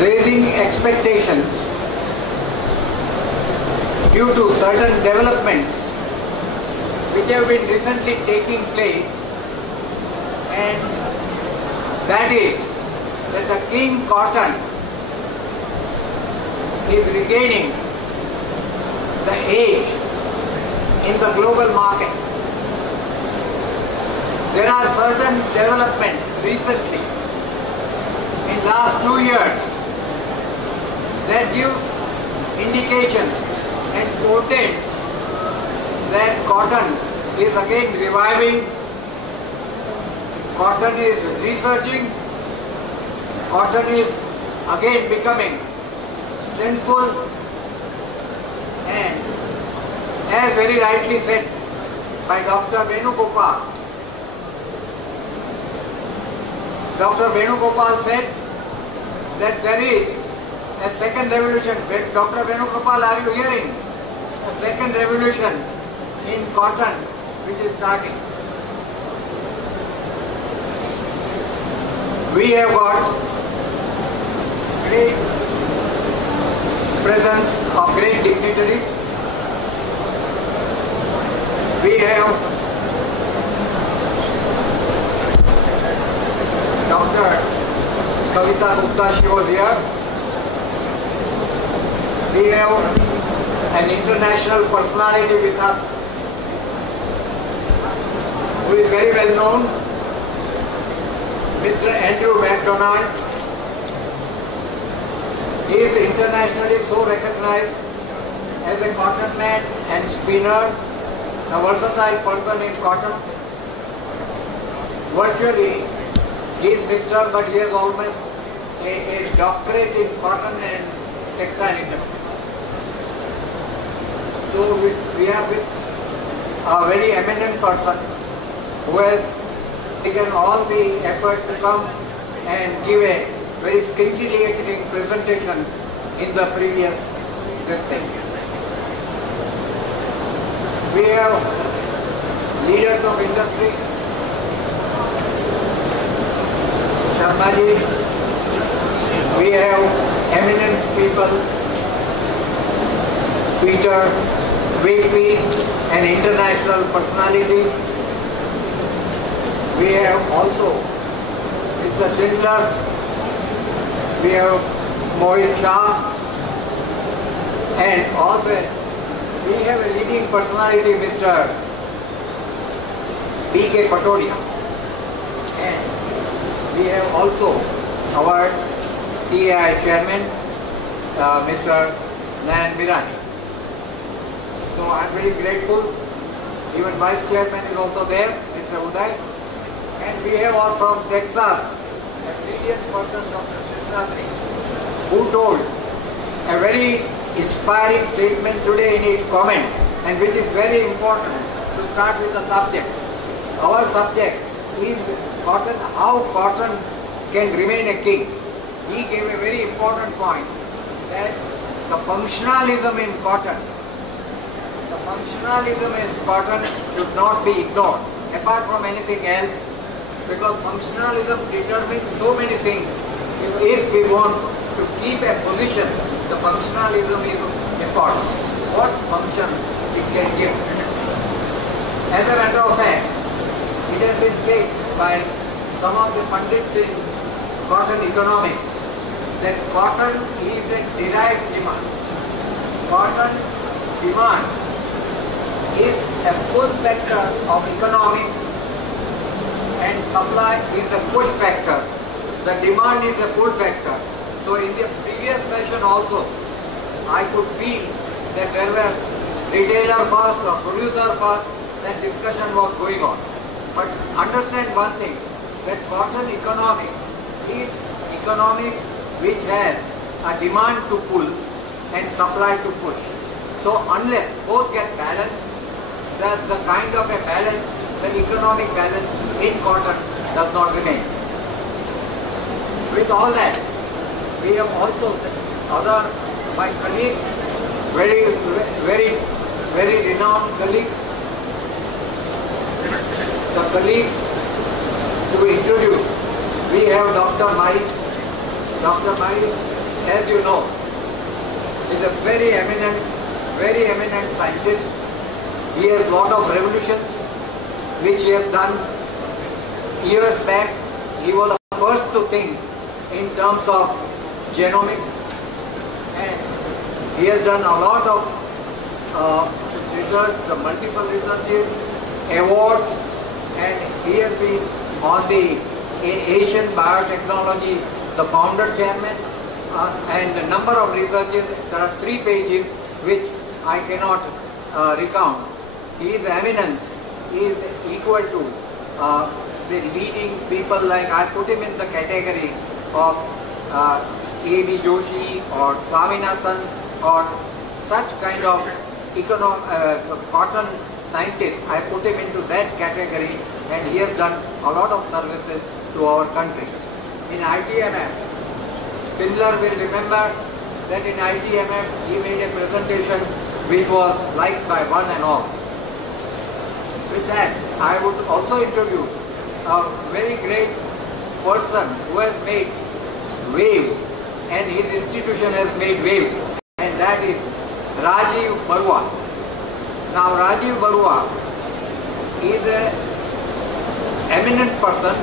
raising expectations due to certain developments which have been recently taking place, and that is that the king cotton is regaining the edge in the global market. There are certain developments recently in last 2 years that gives indications and portents that cotton is again reviving, cotton is resurging, cotton is again becoming strengthful, and as very rightly said by Dr. Venugopal, said that there is a second revolution. Dr. Venugopal, are you hearing? A second revolution in cotton which is starting. We have got great presence of great dignitaries. We have Dr. Kavita Gupta, she was here. We have an international personality with us who is very well known, Mr. Andrew MacDonald. He is internationally so recognized as a cotton man and spinner, a versatile person in cotton. Virtually, he is Mr. but he has almost a doctorate in cotton and textile industry. So we are with a very eminent person who has taken all the effort to come and give a very scintillating presentation in the previous thing. We have leaders of industry, Sharmaji. We have eminent people, Peter Wakely, an international personality. We have also Mr. Schindler. We have Mohit Shah, and also we have a leading personality, Mr. B.K. Patodia, and we have also our CAI chairman, Mr. Nayan Birani. So I am very grateful. Even vice chairman is also there, Mr. Uday, and we have also from Texas a brilliant person, Dr. Sridhar, who told a very inspiring statement today in his comment, and which is very important to start with the subject. Our subject is cotton, how cotton can remain a king. He gave a very important point that the functionalism in cotton should not be ignored apart from anything else, because functionalism determines so many things. If we want to keep a position, the functionalism is important. What function it can give. As a matter of fact, it has been said by some of the pundits in cotton economics that cotton is a derived demand. Cotton demand is a pull factor of economics and supply is a push factor. The demand is a pull factor. So in the previous session also, I could feel that there were retailer first or producer first, that discussion was going on. But understand one thing, that cotton economics is economics which has a demand to pull and supply to push. So unless both get balanced, that's the kind of a balance, the economic balance in cotton does not remain. With all that, we have also other, my colleagues, very renowned colleagues, the colleagues to introduce. We have Dr. Mai. Dr. Mai as you know, is a very eminent scientist. He has a lot of revolutions which he has done years back. He was the first to think in terms of genomics, and he has done a lot of research, the multiple researches, awards, and he has been on the Asian Biotechnology, the founder chairman, and a number of researches. There are 3 pages which I cannot recount. His eminence is equal to the leading people, like I put him in the category of A.B. Joshi or Swaminathan or such kind of cotton scientist. I put him into that category, and he has done a lot of services to our country. In ITMF, Schindler will remember that in ITMF he made a presentation which was liked by one and all. With that, I would also introduce a very great person who has made waves, and his institution has made waves, and that is Rajiv Barua. Now Rajiv Barua is an eminent person.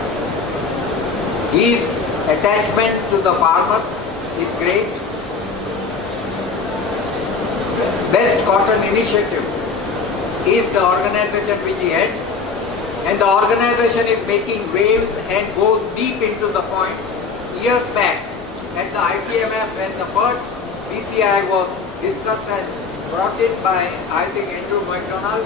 His attachment to the farmers is great. Best Cotton Initiative is the organization which he heads, and the organization is making waves and goes deep into the point. Years back at the ITMF, when the first BCI was discussed and brought in by, I think, Andrew McDonald,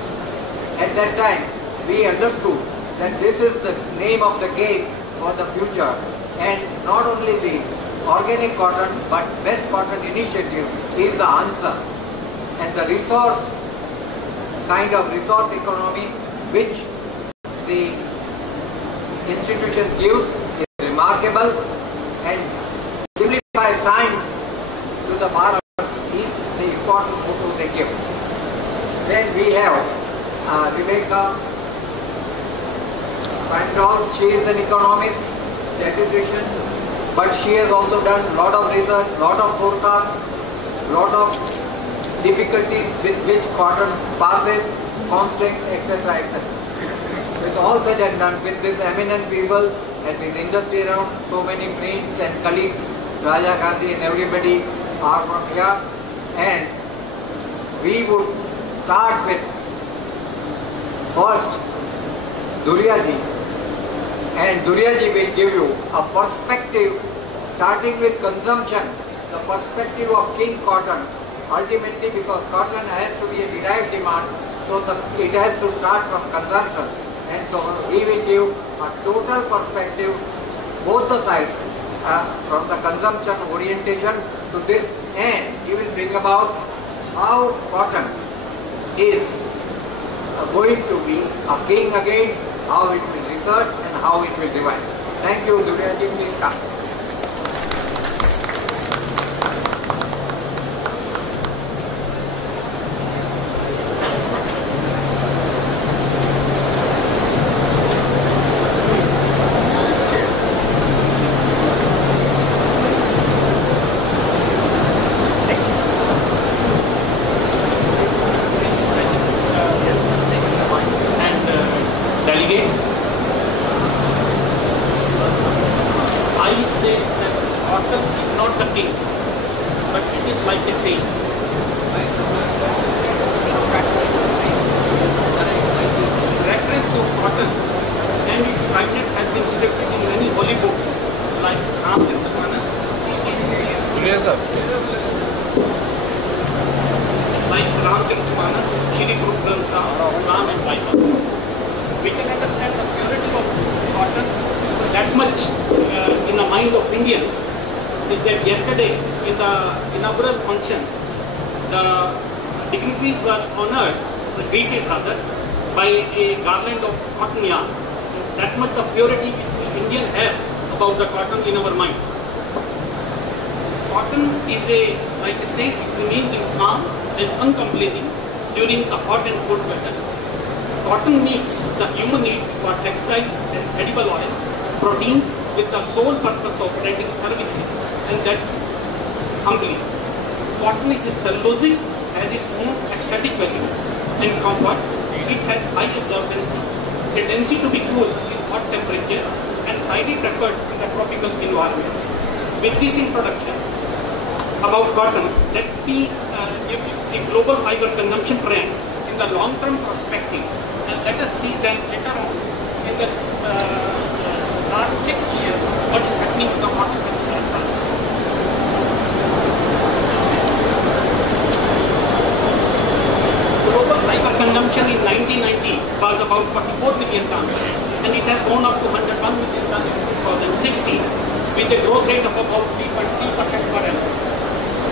at that time we understood that this is the name of the game for the future, and not only the organic cotton but best cotton initiative is the answer, and the resource economy which the institution gives is remarkable, and simplify science to the farmers is the important photo they give. Then we have Rebecca Pandol. She is an economist, statistician, but she has also done a lot of research, lot of forecasts, lot of difficulties with which cotton passes, constraints, etc., etc. With all said and done, with these eminent people and this industry around, so many friends and colleagues, Raja Gandhi and everybody are from here, and we would start with first Duryaji, and Duryaji will give you a perspective starting with consumption, the perspective of king cotton, ultimately because cotton has to be a derived demand, so it has to start from consumption, and so he will give a total perspective, both the sides, from the consumption orientation to this, and he will bring about how cotton is going to be a king again, how it will research and how it will divide. Thank you, Duryaji, please come. During the hot and cold weather. Cotton meets the human needs for textile and edible oil, proteins with the sole purpose of rendering services, and that humbly. Cotton is cellulosic, has its own aesthetic value and comfort. It has high absorbency, tendency to be cool in hot temperatures, and highly preferred in the tropical environment. With this introduction about cotton, let me give the global fiber consumption trend in the long-term perspective, and let us see then later on in the last 6 years what is happening in the cotton consumption. Global fiber consumption in 1990 was about 44 million tons, and it has gone up to 101 million tons in 2016 with a growth rate of about 3.3% per annum.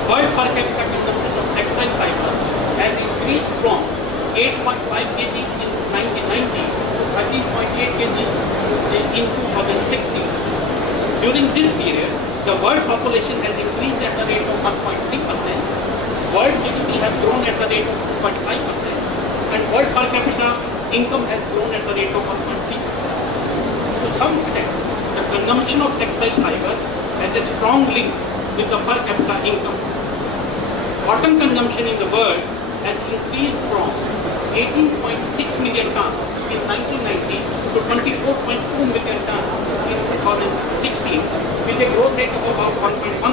World per capita consumption of textile fiber has increased from 8.5 kg in 1990 to 13.8 kg in 2016. During this period, the world population has increased at the rate of 1.3%. World GDP has grown at the rate of 2.5%, and world per capita income has grown at the rate of 1.3%. To some extent, the consumption of textile fiber has a strong link with the per capita income. Cotton consumption in the world has increased from 18.6 million tons in 1990 to 24.2 million tons in 2016 with a growth rate of about 1.1%.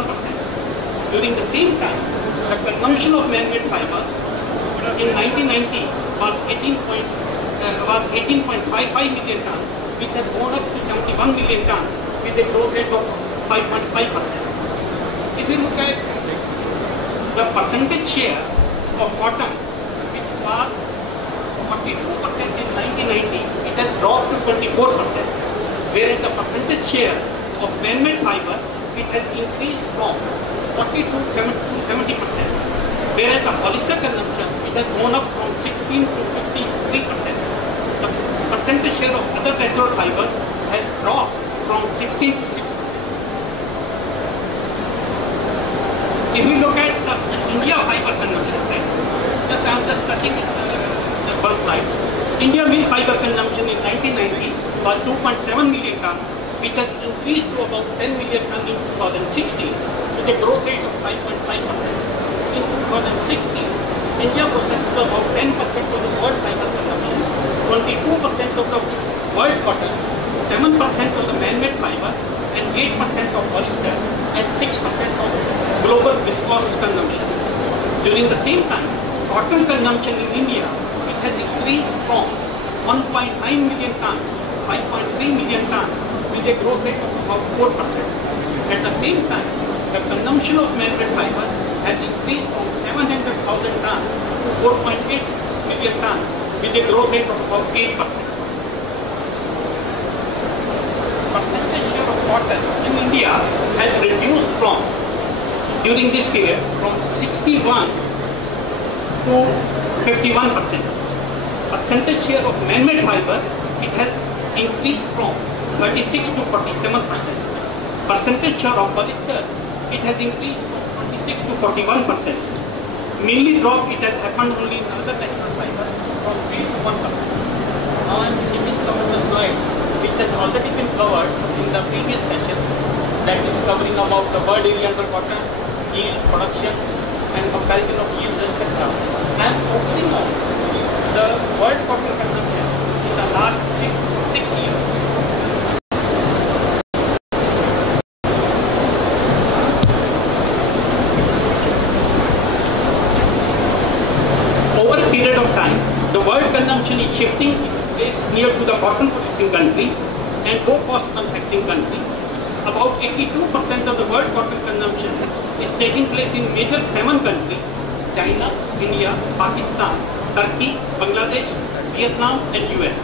During the same time, the consumption of man-made fiber in 1990 was 18.55 million tons, which has gone up to 71 million tons with a growth rate of 5.5%. If you look at the percentage share of cotton, which was 42% in 1990, it has dropped to 24%, whereas the percentage share of man-made fiber, it has increased from 40 to 70%, whereas the polyester consumption, it has gone up from 16 to 53%. The percentage share of other natural fiber has dropped from 16 to 6%. If we look at the India fiber consumption, right? I am just touching the one slide. India mill fiber consumption in 1990 was 2.7 million tons, which has increased to about 10 million tons in 2016 with a growth rate of 5.5%. In 2016, India processed about 10% of the world fiber consumption, 22% of the world cotton, 7% of the man-made fiber, and 8% of polyester, and 6% of global viscose consumption. During the same time, cotton consumption in India, it has increased from 1.9 million tons to 5.3 million tons with a growth rate of about 4%. At the same time, the consumption of man-made fiber has increased from 700,000 tons to 4.8 million tons with a growth rate of about 8%. Percentage share of cotton in India has reduced from, during this period, from 61 to 51%. Percentage share of man-made fiber, it has increased from 36 to 47%. Percentage share of polyesters, it has increased from 26 to 41%. Mainly drop, it has happened only in other natural fibers from 3 to 1%. Now I am skipping some of the slides which has already been covered in the previous session, that is covering about the world area under cotton, yield, production, and comparison of yields, etc. I am focusing on the world cotton consumption in the last six years. Over a period of time, the world consumption is shifting its place near to the cotton producing countries and low cost manufacturing countries. About 82% of the world cotton consumption is taking place in major 7 countries: China, India, Pakistan, Turkey, Bangladesh, Vietnam, and US.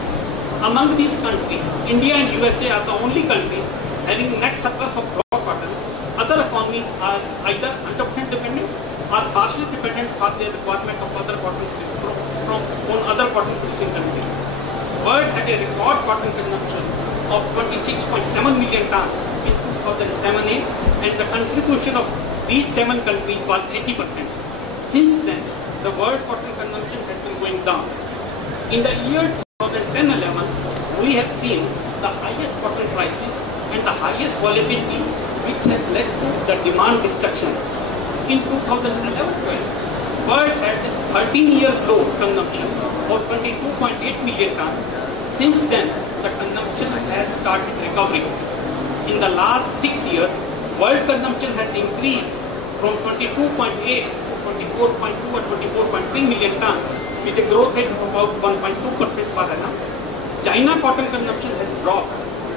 Among these countries, India and USA are the only countries having net surplus of raw cotton. Other economies are either 100% dependent or partially dependent for their requirement of other cotton from other cotton producing countries. World had a record cotton consumption of 26.7 million tons in 2007-8, and the contribution of these 7 countries was 80%. Since then, the world cotton consumption has been going down. In the year 2010-11, we have seen the highest cotton prices and the highest volatility, which has led to the demand destruction. in 2011-12, world had 13 years low consumption of 22.8 million tons. Since then, the consumption has started recovering. In the last 6 years, world consumption has increased from 22.8 to 24.2 and 24.3 million tons with a growth rate of about 1.2% per annum. China cotton consumption has dropped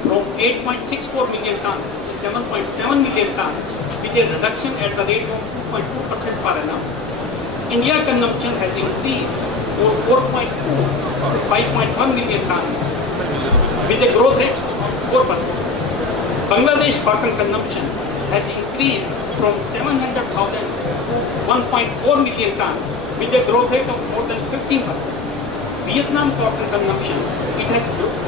from 8.64 million tons to 7.7 million tons with a reduction at the rate of 2.2% per annum. India consumption has increased from 4.2 to 5.1 million tons with a growth rate of 4%. Bangladesh cotton consumption has increased from 700,000 to 1.4 million tons with a growth rate of more than 15%. Vietnam cotton consumption, it has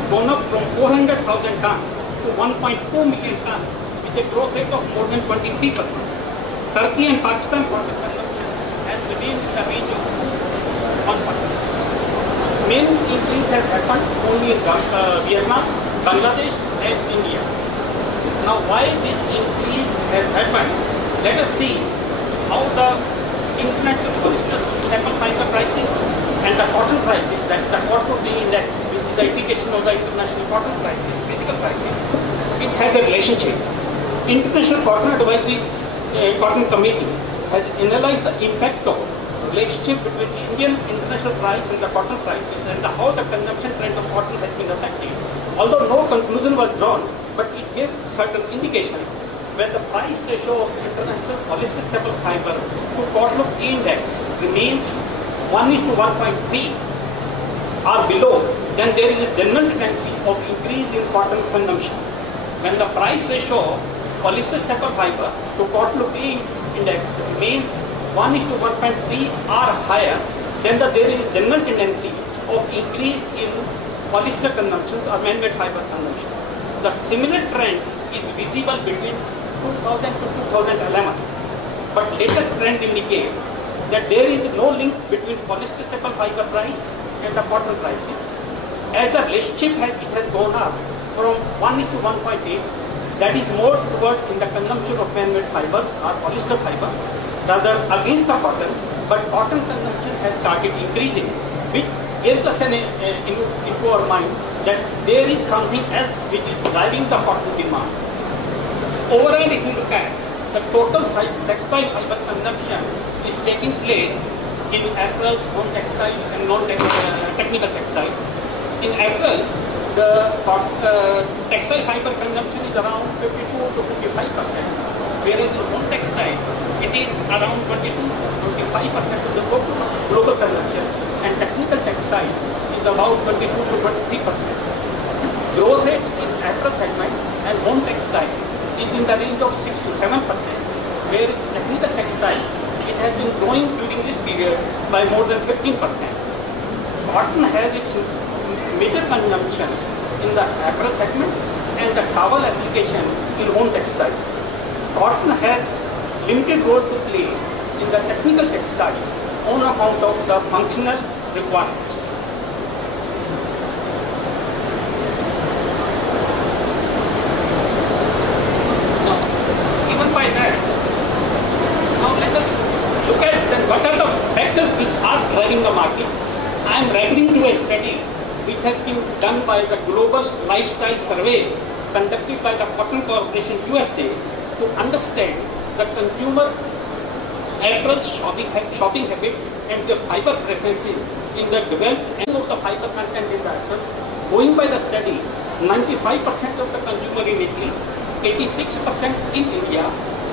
gone up from 400,000 tons to 1.4 million tons with a growth rate of more than 23%. Turkey and Pakistan cotton consumption has remained in the range of 1%. Main increase has happened only in Vietnam, Bangladesh and India. Now why this increase has happened? Let us see how the international polyester staple fiber prices and the cotton prices, that is the cotton index, which is the indication of the international cotton prices, physical prices, it has a relationship. International Cotton Advisory Cotton Committee has analyzed the impact of relationship between Indian international price and the cotton prices and how the consumption trend of cotton has been affected. Although no conclusion was drawn, but it gives certain indication where the price ratio of international polyester staple fiber to cotton index remains 1:1.3 or below, then there is a general tendency of increase in cotton consumption. When the price ratio of polyester staple fiber to cotton index remains 1:1.3 or higher, then there is a general tendency of increase in polyester consumption or man-made fiber consumption. The similar trend is visible between 2000 to 2011, but latest trend indicates that there is no link between polyester staple fiber price and the cotton prices. As the relationship has gone up from 1:1.8, that is more towards in the consumption of man-made fiber or polyester fiber rather against the cotton, but cotton consumption has started increasing, which gives us into our mind that there is something else which is driving the cotton demand. Overall, if you look at the total textile fiber consumption is taking place in apparel, non-textile and non-technical textile. In apparel, the textile fiber consumption is around 52 to 55%, whereas in non-textile, it is around 22 to 25% of the global consumption, and technical textile is about 22 to 23%. Growth rate in apparel segment and non-textile is in the range of 6 to 7%, where technical textile, it has been growing during this period by more than 15%. Cotton has its major consumption in the apparel segment and the towel application in home textile. Cotton has limited role to play in the technical textile on account of the functional requirements. Now, even by that, now let us look at then what are the factors which are driving the market. I am referring to a study which has been done by the Global Lifestyle Survey conducted by the Cotton Corporation USA to understand the consumer apparel shopping habits and their fiber preferences in the developed end of the fiber content in the apparel. Going by the study, 95% of the consumer in Italy, 86% in India,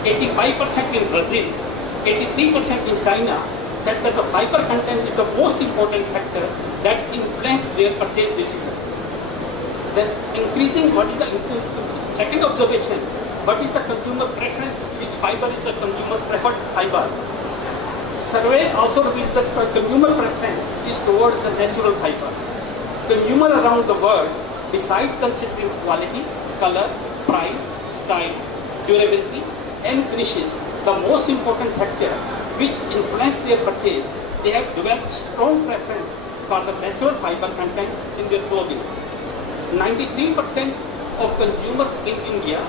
85% in Brazil, 83% in China said that the fiber content is the most important factor that influences their purchase decision. Then increasing, what is the second observation? What is the consumer preference? Which fiber is the consumer preferred fiber? Survey also reveals that the consumer preference is towards the natural fiber. Consumer around the world, besides considering quality, color, price, style, durability, and finishes, the most important factor which influence their purchase, they have developed strong preference for the natural fiber content in their clothing. 93% of consumers in India,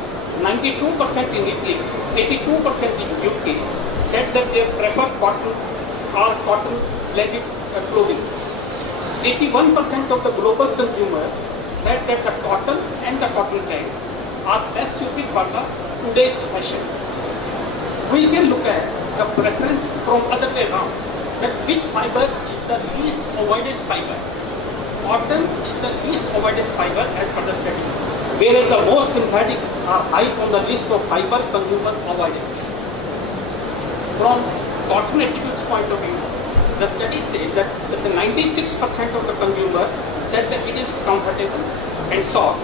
92% in Italy, 82% in UK said that they prefer cotton or cotton-related clothing. 81% of the global consumer said that the cotton and the cotton trends are best suited for the today's fashion. We can look at the preference from other way around, that which fiber is the least avoided fiber. Cotton is the least avoided fiber as per the study, whereas the most synthetics are high on the list of fiber consumer avoidance. From cotton attitudes point of view, the study says that the 96% of the consumer said that it is comfortable and soft.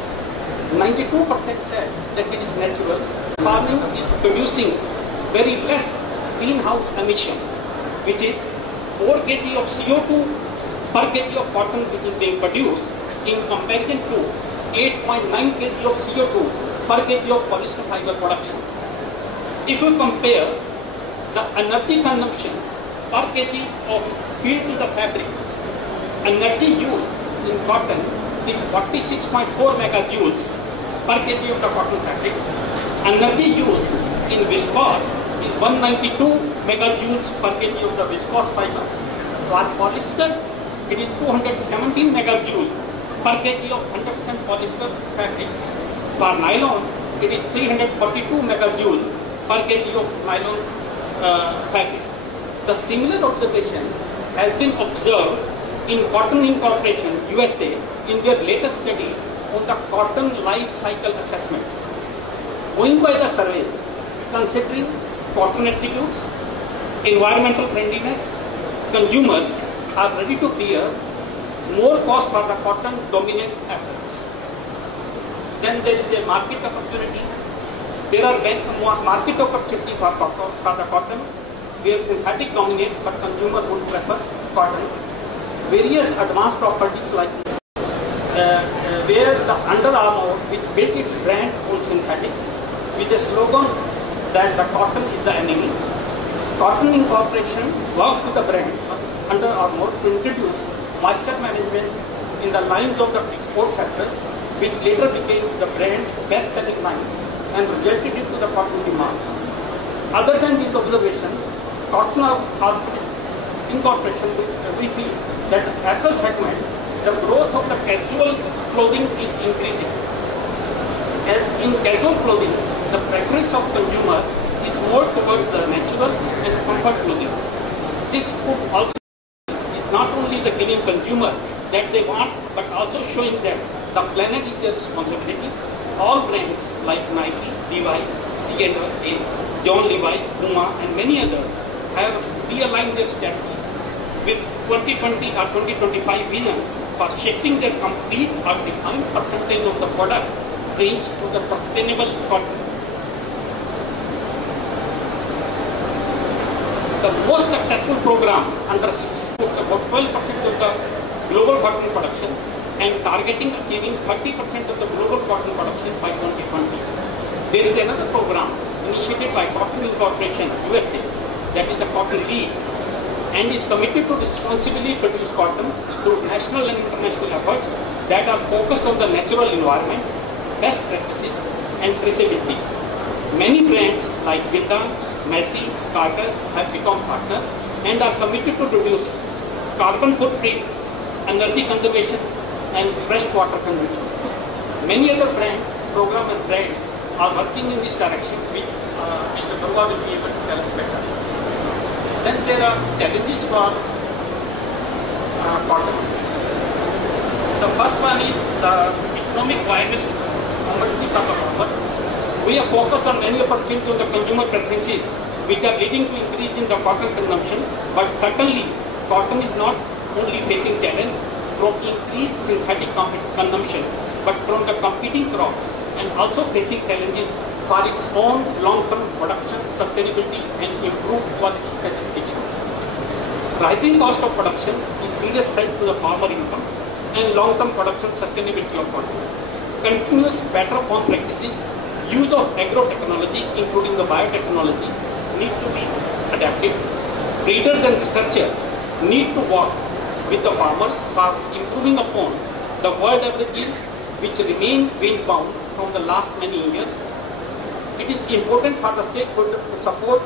92% said that it is natural. Farming is producing very less greenhouse emission, which is 4 kg of CO2 per kg of cotton which is being produced in comparison to 8.9 kg of CO2 per kg of polyester fiber production. If you compare the energy consumption per kg of field to the fabric, energy used in cotton is 46.4 megajoules per kg of the cotton fabric. Energy used in viscose is 192 megajoules per kg of the viscose fiber. For polyester, it is 217 megajoules per kg of 100% polyester fabric. For nylon, it is 342 megajoules per kg of nylon fabric. The similar observation has been observed in Cotton Incorporation, USA, in their latest study on the cotton life cycle assessment. Going by the survey, considering cotton attributes, environmental friendliness, consumers are ready to bear more cost for the cotton dominant fabrics. Then there is a market opportunity. There are market opportunity for the cotton, where synthetic dominate but consumer would prefer cotton. Various advanced properties like where the Under Armour, which built its brand on synthetics with the slogan that the cotton is the enemy. Cotton Incorporation worked with the brand Under Armour to introduce moisture management in the lines of the export sectors, which later became the brand's best-selling lines and resulted into the cotton demand. Other than these observations, Cotton Incorporation, we feel that the apparel segment, the growth of the casual clothing is increasing. As in casual clothing, the preference of consumer is more towards the natural and comfort clothing. This could also is not only the giving consumer that they want, but also showing that the planet is their responsibility. All brands like Nike, Levi's, C&A, John Levi's, Puma, and many others have realigned their strategy with 2020 or 2025 vision for shifting their complete or defined percentage of the product range to the sustainable cotton. The most successful program under about 12% of the global cotton production and targeting achieving 30% of the global cotton production by 2020. There is another program initiated by Cotton Incorporation, USA, that is the Cotton League, and is committed to responsibly produce cotton through national and international efforts that are focused on the natural environment, best practices, and traceability. Many brands like Vita, Massey, Carter have become partners and are committed to reduce carbon footprint, energy conservation, and fresh water consumption. Many other programs and brands are working in this direction, which Mr. Durga will be able to tell us better. Then there are challenges for cotton. The first one is the economic viability for the farmer. We are focused on many opportunities on the consumer preferences, which are leading to increase in the cotton consumption. But certainly, cotton is not only facing challenge from increased synthetic consumption, but from the competing crops, and also facing challenges for its own long-term production, sustainability, and improved quality specifications. Rising cost of production is serious threat to the farmer income and long-term production sustainability of cotton. Continuous better farm practices, use of agro-technology, including the biotechnology, need to be adapted. Breeders and researchers need to work with the farmers for improving upon the world average yield, which remain range bound from the last many years. It is important for the stakeholders to support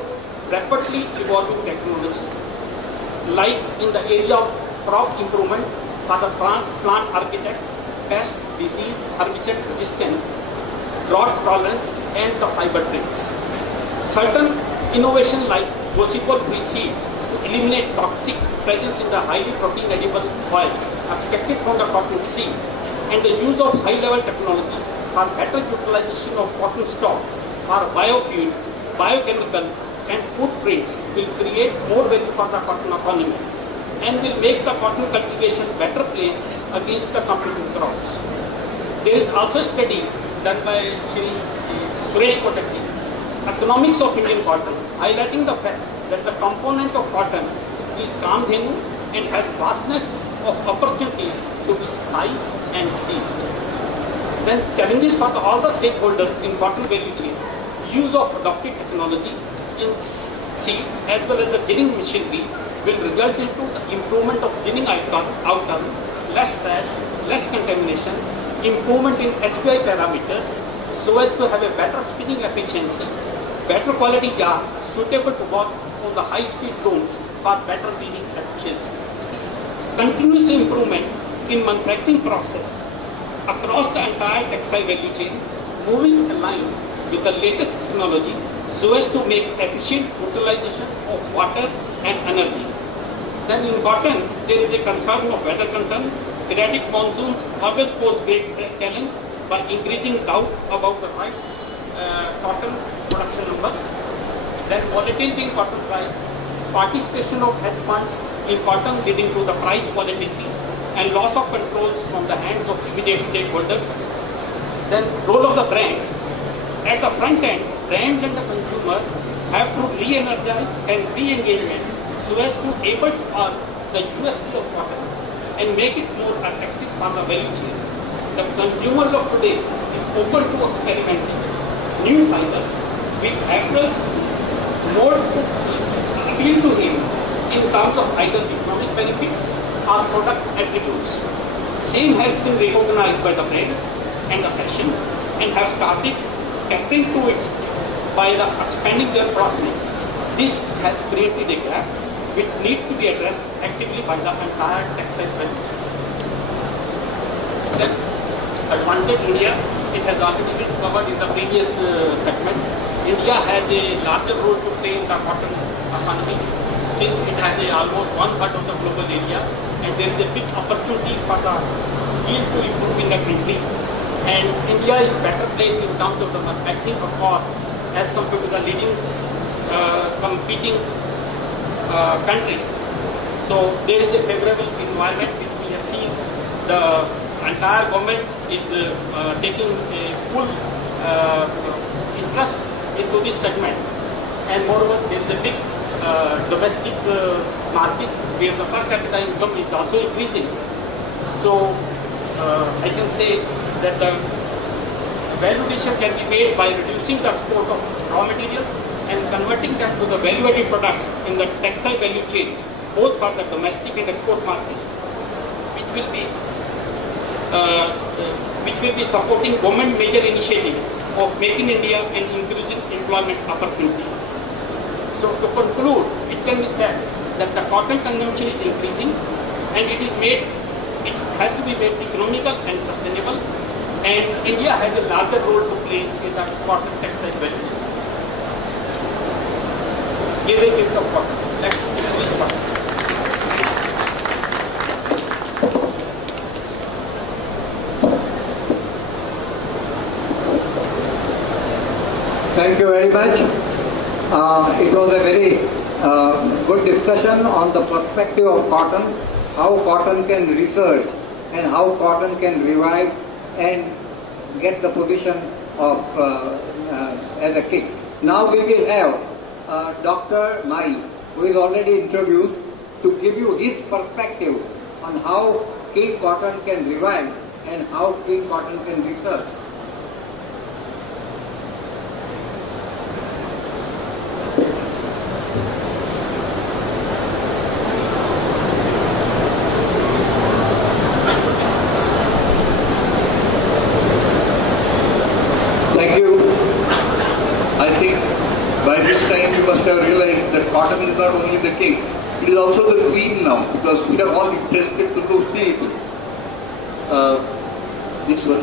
rapidly evolving technologies, like in the area of crop improvement for the plant architect, pest, disease, herbicide resistance, drought tolerance, and the fiber traits. Certain innovation like possible-free seeds to eliminate toxic presence in the highly protein edible oil extracted from the cotton seed, and the use of high-level technology for better utilization of cotton stock for biofuel, biochemical, and footprints will create more value for the cotton economy and will make the cotton cultivation better placed against the competing crops. There is also a study done by Shri Suresh Kotakti, Economics of Indian Cotton, highlighting the fact that the component of cotton is Kamdhenu and has vastness of opportunities to be sized and seized. Then challenges for all the stakeholders in cotton value chain, use of adopted technology in seed as well as the ginning machinery will result into the improvement of ginning outcome, less trash, less contamination, improvement in HPI parameters so as to have a better spinning efficiency, better quality yarn suitable to work on the high-speed looms for better weaving efficiencies. Continuous improvement in manufacturing process across the entire textile value chain, moving aligned with the latest technology so as to make efficient utilization of water and energy. Then in cotton, there is a concern of weather concern. Erratic monsoons always pose great challenge by increasing doubt about the right cotton production numbers. Then volatility in cotton price, participation of hedge funds in cotton leading to the price volatility and loss of controls from the hands of immediate stakeholders. Then role of the brands. At the front end, brands and the consumer have to re-energize and re-engagement so as to able to earn the USP of cotton and make it more attractive for the value chain. The consumers of today is open to experimenting new fibers with factors more to appeal to him in terms of either economic benefits or product attributes. Same has been recognized by the brands and the fashion and have started catering to it by the expanding their profits. This has created a gap which needs to be addressed actively by the entire textile value chain. Then, advantage India, it has already been covered in the previous segment. India has a larger role to play in the cotton economy since it has almost 1/3 of the global area, and there is a big opportunity for the yield to improve in the country. And India is better placed in terms of the manufacturing of cost as compared to the leading competing countries. So there is a favorable environment which we have seen. The entire government is taking a full interest into this segment, and moreover there is a big domestic market where the per capita income is also increasing. So I can say that the value addition can be made by reducing the export of raw materials and converting them to the value-added products in the textile value chain, both for the domestic and export markets, which will be supporting government major initiatives of making India and increasing employment opportunities. So to conclude, it can be said that the cotton consumption is increasing, and it has to be made economical and sustainable, and India has a larger role to play in the cotton textile value chain. Give a gift of cotton. Next, please start. Thank you very much. It was a very good discussion on the perspective of cotton, how cotton can research and how cotton can revive and get the position of as a kick. Now we will have Dr. Mai, who is already introduced, to give you his perspective on how king cotton can revive and how king cotton can research. Thank you. I think by this time you must have realized cotton is not only the king, it is also the queen now, because we are all interested to know people. This one.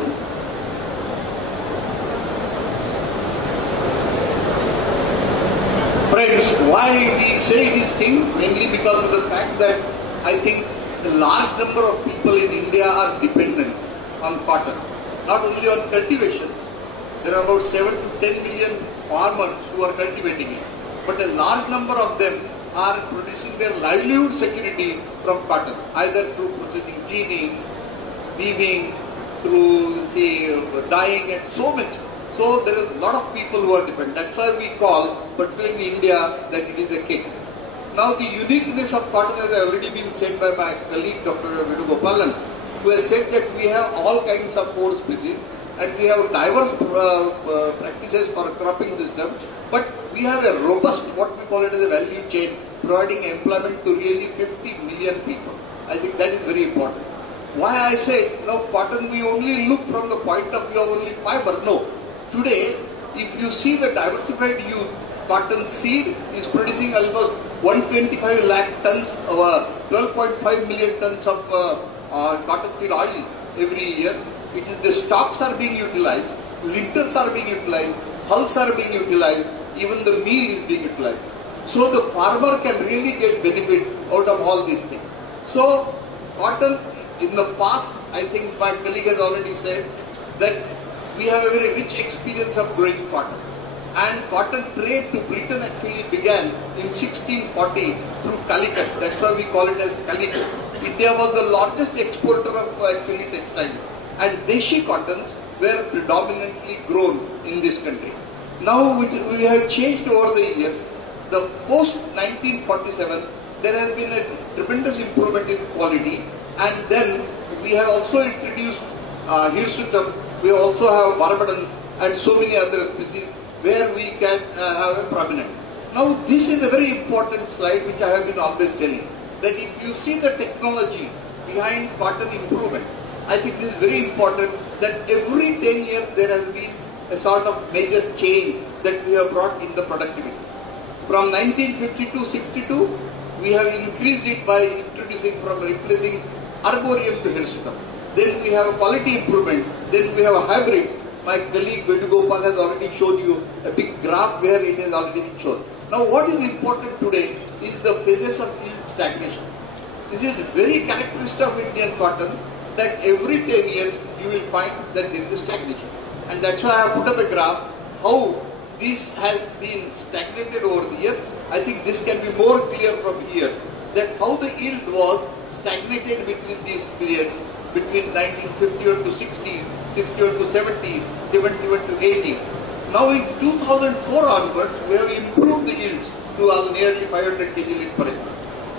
Friends, why we say it is king? Mainly because of the fact that I think a large number of people in India are dependent on cotton. Not only on cultivation, there are about 7 to 10 million farmers who are cultivating it. But a large number of them are producing their livelihood security from cotton, either through processing ginning, weaving, through say dyeing and so much. So there is a lot of people who are dependent. That's why we call, particularly in India, that it is a king. Now the uniqueness of cotton has already been said by my colleague Dr. Venugopalan, who has said that we have all kinds of 4 species and we have diverse practices for cropping system, but we have a robust, what we call it as a value chain, providing employment to really 50 million people. I think that is very important. Why I say now cotton we only look from the point of view of only fiber. No. Today, if you see the diversified use, cotton seed is producing almost 125 lakh tons of 12.5 million tons of cotton seed oil every year. It is the stalks are being utilized, linters are being utilized, hulls are being utilized, even the meal is being utilized. So the farmer can really get benefit out of all these things. So cotton in the past, I think my colleague has already said that we have a very rich experience of growing cotton. And cotton trade to Britain actually began in 1640 through Calicut. That's why we call it as Calicut. India was the largest exporter of actually textiles. And Deshi cottons were predominantly grown in this country. Now we have changed over the years. The post 1947, there has been a tremendous improvement in quality. And then we have also introduced hirsutum. We also have barbadans and so many other species where we can have a prominent. Now this is a very important slide which I have been always telling, that if you see the technology behind cotton improvement, I think this is very important that every 10 years there has been a sort of major change that we have brought in the productivity. From 1952-62, we have increased it by introducing from replacing arboreum to hirsutum. Then we have a quality improvement. Then we have a hybrids. My colleague Vedugopal has already shown you a big graph where it has already been shown. Now what is important today is the phases of yield stagnation. This is very characteristic of Indian cotton that every 10 years you will find that there is a stagnation. And that's why I have put up a graph how this has been stagnated over the years. I think this can be more clear from here, that how the yield was stagnated between these periods, between 1951 to 60, 61 to 70, 71 to 80. Now in 2004 onwards, we have improved the yields to nearly 500 kg per acre.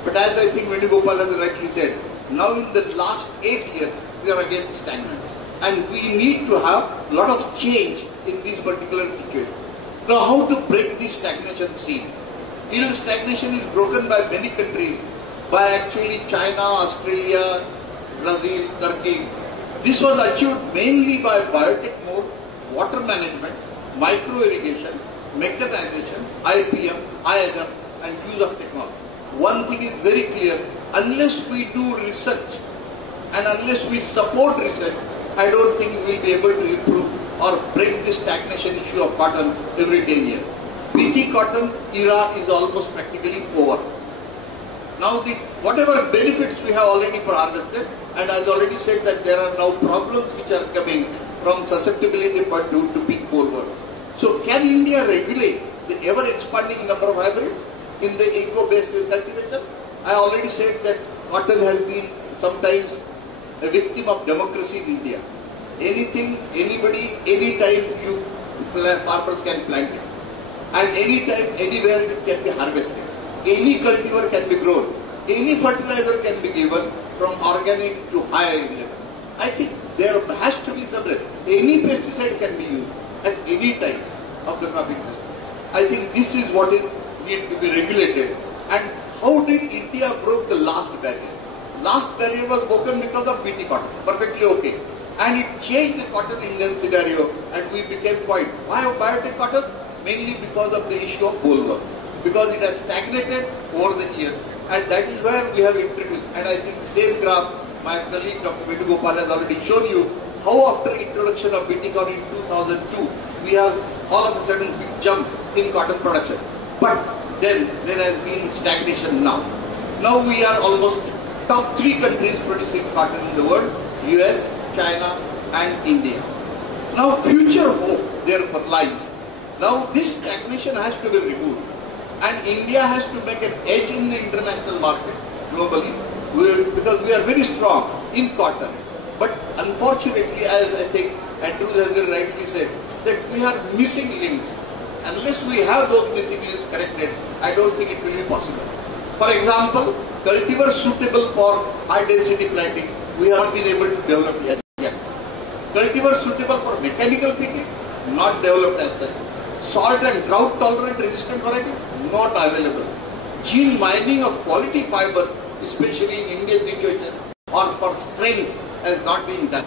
But as I think Venugopal has rightly said, now in the last 8 years, we are again stagnant. And we need to have a lot of change in this particular situation. Now how to break this stagnation scene? Yield stagnation is broken by many countries, by actually China, Australia, Brazil, Turkey. This was achieved mainly by biotech mode, water management, micro irrigation, mechanization, IPM, INM and use of technology. One thing is very clear, unless we do research and unless we support research, I don't think we will be able to improve or break this stagnation issue of cotton every 10 years. BT cotton era is almost practically over. Now whatever benefits we have already harvested, and as already said that there are now problems which are coming from susceptibility to peak bollworm. So can India regulate the ever expanding number of hybrids in the eco-based cultivation? I already said that cotton has been sometimes a victim of democracy in India. Anything, anybody, anytime farmers can plant it. And anytime, anywhere it can be harvested. Any cultivar can be grown. Any fertilizer can be given from organic to higher level. I think there has to be some, any pesticide can be used at any time of the cropping system. I think this is what is need to be regulated. And how did India broke the last barrier? Last barrier was broken because of BT cotton, perfectly okay. And it changed the cotton Indian scenario and we became quite. Why biotech cotton? Mainly because of the issue of bollworm. because it has stagnated over the years, and that is where we have introduced. And I think the same graph my colleague Dr. Vedugopal has already shown you how after introduction of Biticon in 2002, we have all of a sudden big jump in cotton production. But then there has been stagnation now. Now we are almost top 3 countries producing cotton in the world: US, China and India. Now future hope therefore lies. Now this stagnation has to be removed, and India has to make an edge in the international market globally, because we are very strong in cotton. But unfortunately, as I think Andrew has very rightly said, that we are missing links. Unless we have those missing links corrected, I don't think it will be possible. For example, cultivars suitable for high density planting, we have not been able to develop yet. Cultivars suitable for mechanical picking, not developed as such. Salt and drought tolerant resistant variety, not available. Gene mining of quality fibers, especially in Indian situation, or for strength, has not been done.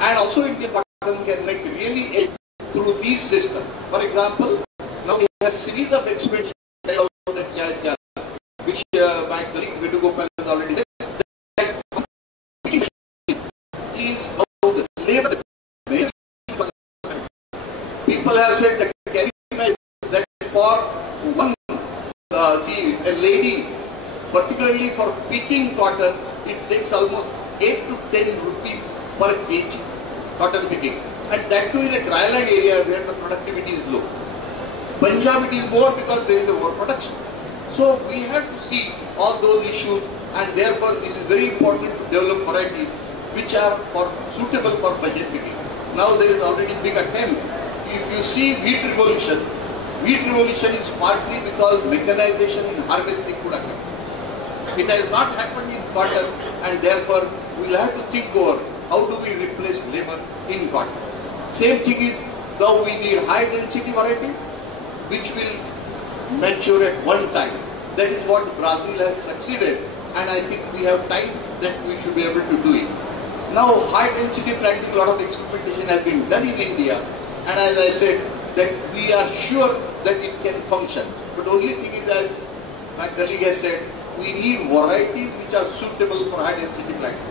And also Indian cotton can make really edge through these systems. For example, now we have a series of experiments which my colleague Vedugopal has already said, that is how the labor. People have said that, can you imagine that for one, a lady, particularly for picking cotton, it takes almost 8 to 10 rupees per kg cotton picking, and that too in a dryland area where the productivity is low. Punjab it is more because there is overproduction. So we have to see all those issues, and therefore it is very important to develop varieties which are suitable for budget picking. Now there is already big attempt. If you see wheat revolution is partly because mechanization in harvesting could occur. It has not happened in cotton, and therefore we will have to think over how do we replace labor in cotton. Same thing is, though we need high density varieties which will mature at one time. That is what Brazil has succeeded, and I think we have time that we should be able to do it. Now high density planting, a lot of experimentation has been done in India, and as I said, that we are sure that it can function. But only thing is, as my colleague has said, we need varieties which are suitable for high density planting.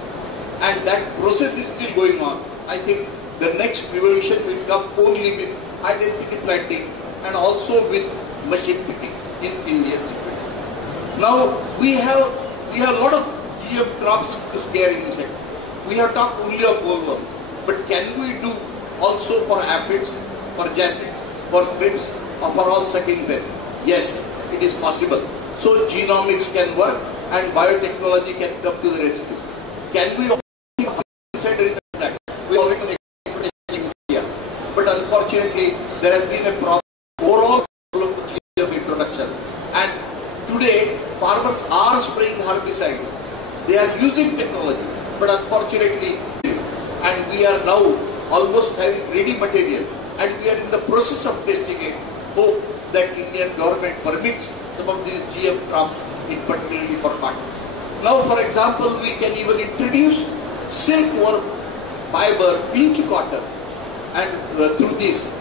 And that process is still going on. I think the next revolution will come only with high density planting and also with machine picking in Indian situation. Now we have a lot of GM crops to scare in this sector. We have talked only of bollworm, but can we do also for aphids, for jacids, for thrips, or for all sucking pests? Yes, it is possible. So genomics can work and biotechnology can come to the rescue. Can we we already in India, but unfortunately there has been a problem overall problem of GM introduction, and today farmers are spraying herbicides. They are using technology, but unfortunately, and we are now almost having ready material, and we are in the process of testing it. Hope that Indian government permits some of these GM crops, in particularly for cotton. Now, for example, we can even introduce silkworm fiber into cotton, and through this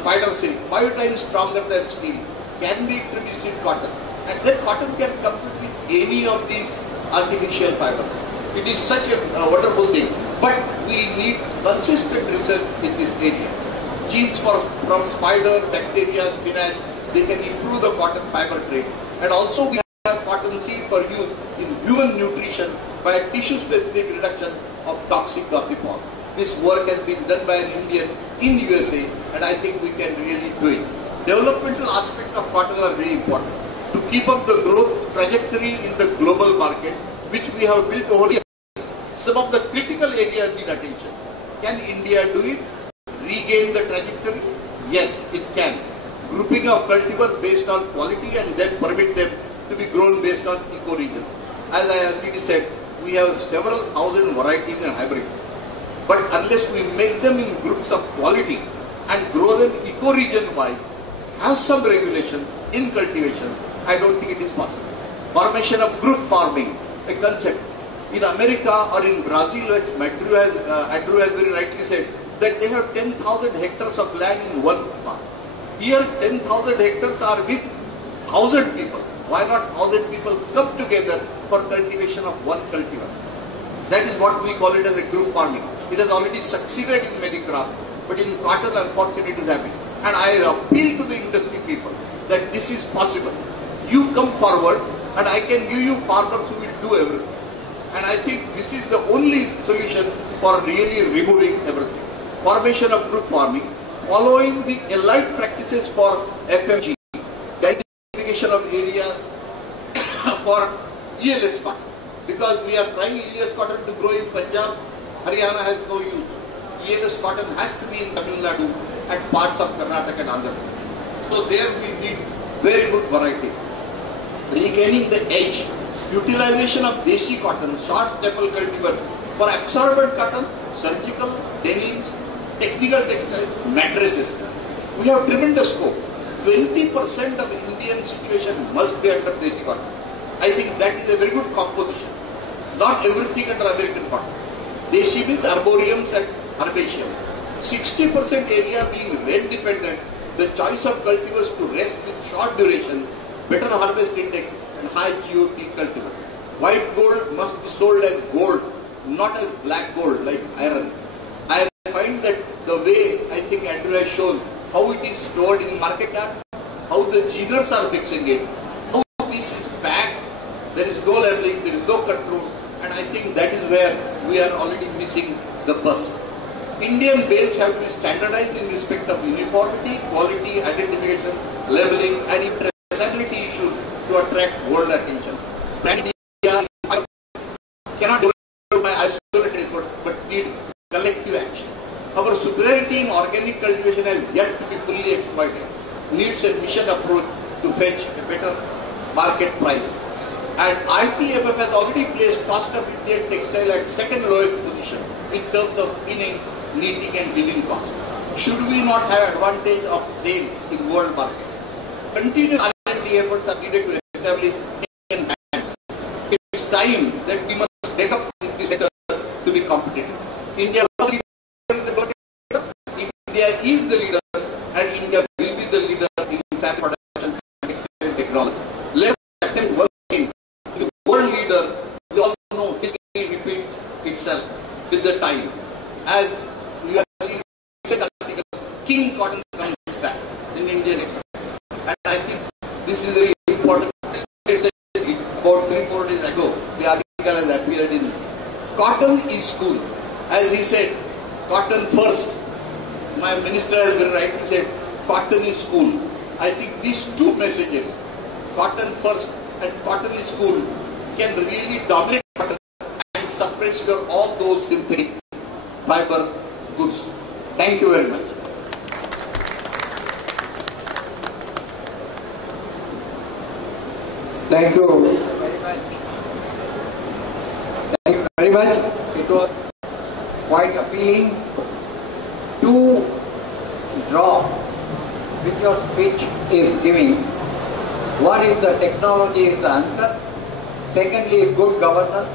spider silk, 5 times stronger than steel, can be introduced in cotton, and then cotton can compete with any of these artificial fibers. It is such a wonderful thing, but we need consistent research in this area. Genes from spider, bacteria, spinach, they can improve the cotton fiber trade. And also we have cotton seed for use in human nutrition by a tissue-specific reduction of toxic gossypol. This work has been done by an Indian in USA, and I think we can really do it. Developmental aspects of cotton are very important to keep up the growth trajectory in the global market, which we have built over the years. Some of the critical areas need attention. Can India do it? Regain the trajectory? Yes, it can. Grouping of cultivars based on quality and then permit them to be grown based on ecoregion. As I already said, we have several thousand varieties and hybrids. But unless we make them in groups of quality and grow them ecoregion-wise, have some regulation in cultivation, I don't think it is possible. Formation of group farming, a concept. In America or in Brazil, like Andrew has very rightly said, that they have 10,000 hectares of land in one farm. Here 10,000 hectares are with 1,000 people. Why not 1,000 people come together for cultivation of one cultivar? That is what we call it as a group farming. It has already succeeded in many crops, but in cotton, unfortunately, it is happening. And I appeal to the industry people that this is possible. You come forward, and I can give you farmers who will do everything. And I think this is the only solution for really removing everything. Formation of group farming, following the allied practices for FMG, identification of areas for ELS cotton. Because we are trying ELS cotton to grow in Punjab, Haryana has no use. ELS cotton has to be in Tamil Nadu and parts of Karnataka and Andhra Pradesh. So there we need very good variety. Regaining the edge, utilization of Deshi cotton, short staple cultivar for absorbent cotton, surgical, denims, technical textiles, mattresses. We have tremendous scope. 20% of Indian situation must be under Deshi cotton. I think that is a very good composition. Not everything under American cotton. Deshi means arboreums and herbaceum. 60% area being rain dependent, the choice of cultivars to rest with short duration, better harvest index and high GOT cultivar. White gold must be sold as gold, not as black gold like iron. I find that the way I think Andrew has shown how it is stored in market yard, how the geners are mixing it, how this is packed, there is no labeling, there is no control, and I think that is where we are already missing the bus. Indian bales have to be standardized in respect of uniformity, quality, identification, labeling, and traceability issues to attract world attention. India cannot develop by isolated effort, but need collective action. Our superiority in organic cultivation has yet to be fully exploited. Needs a mission approach to fetch a better market price. And ITFF has already placed cost of Indian textile at second lowest position in terms of spinning, knitting and weaving cost. Should we not have advantage of sale in world market? Continuous R&D efforts are needed to establish Indian brands. It's time that we must make up this sector to be competitive. India was the leader in the global sector. India is the leader, and India will be the leader in fabric production and textile technology. Let's attempt once again to be the world leader. We all know history repeats itself with the time. As we have seen, King Cotton comes back in Indian Express. And I think this is very important. About 3-4 days ago, the article has appeared in Cotton is Cool. As he said, cotton first. My minister has very rightly said, cotton is cool. I think these two messages, cotton first and cotton is cool, can really dominate cotton and suppress all those synthetic fiber goods. Thank you very much. Thank you very much. Thank you very much. It was quite appealing to draw which your speech is giving. One is the technology is the answer. Secondly is good governance.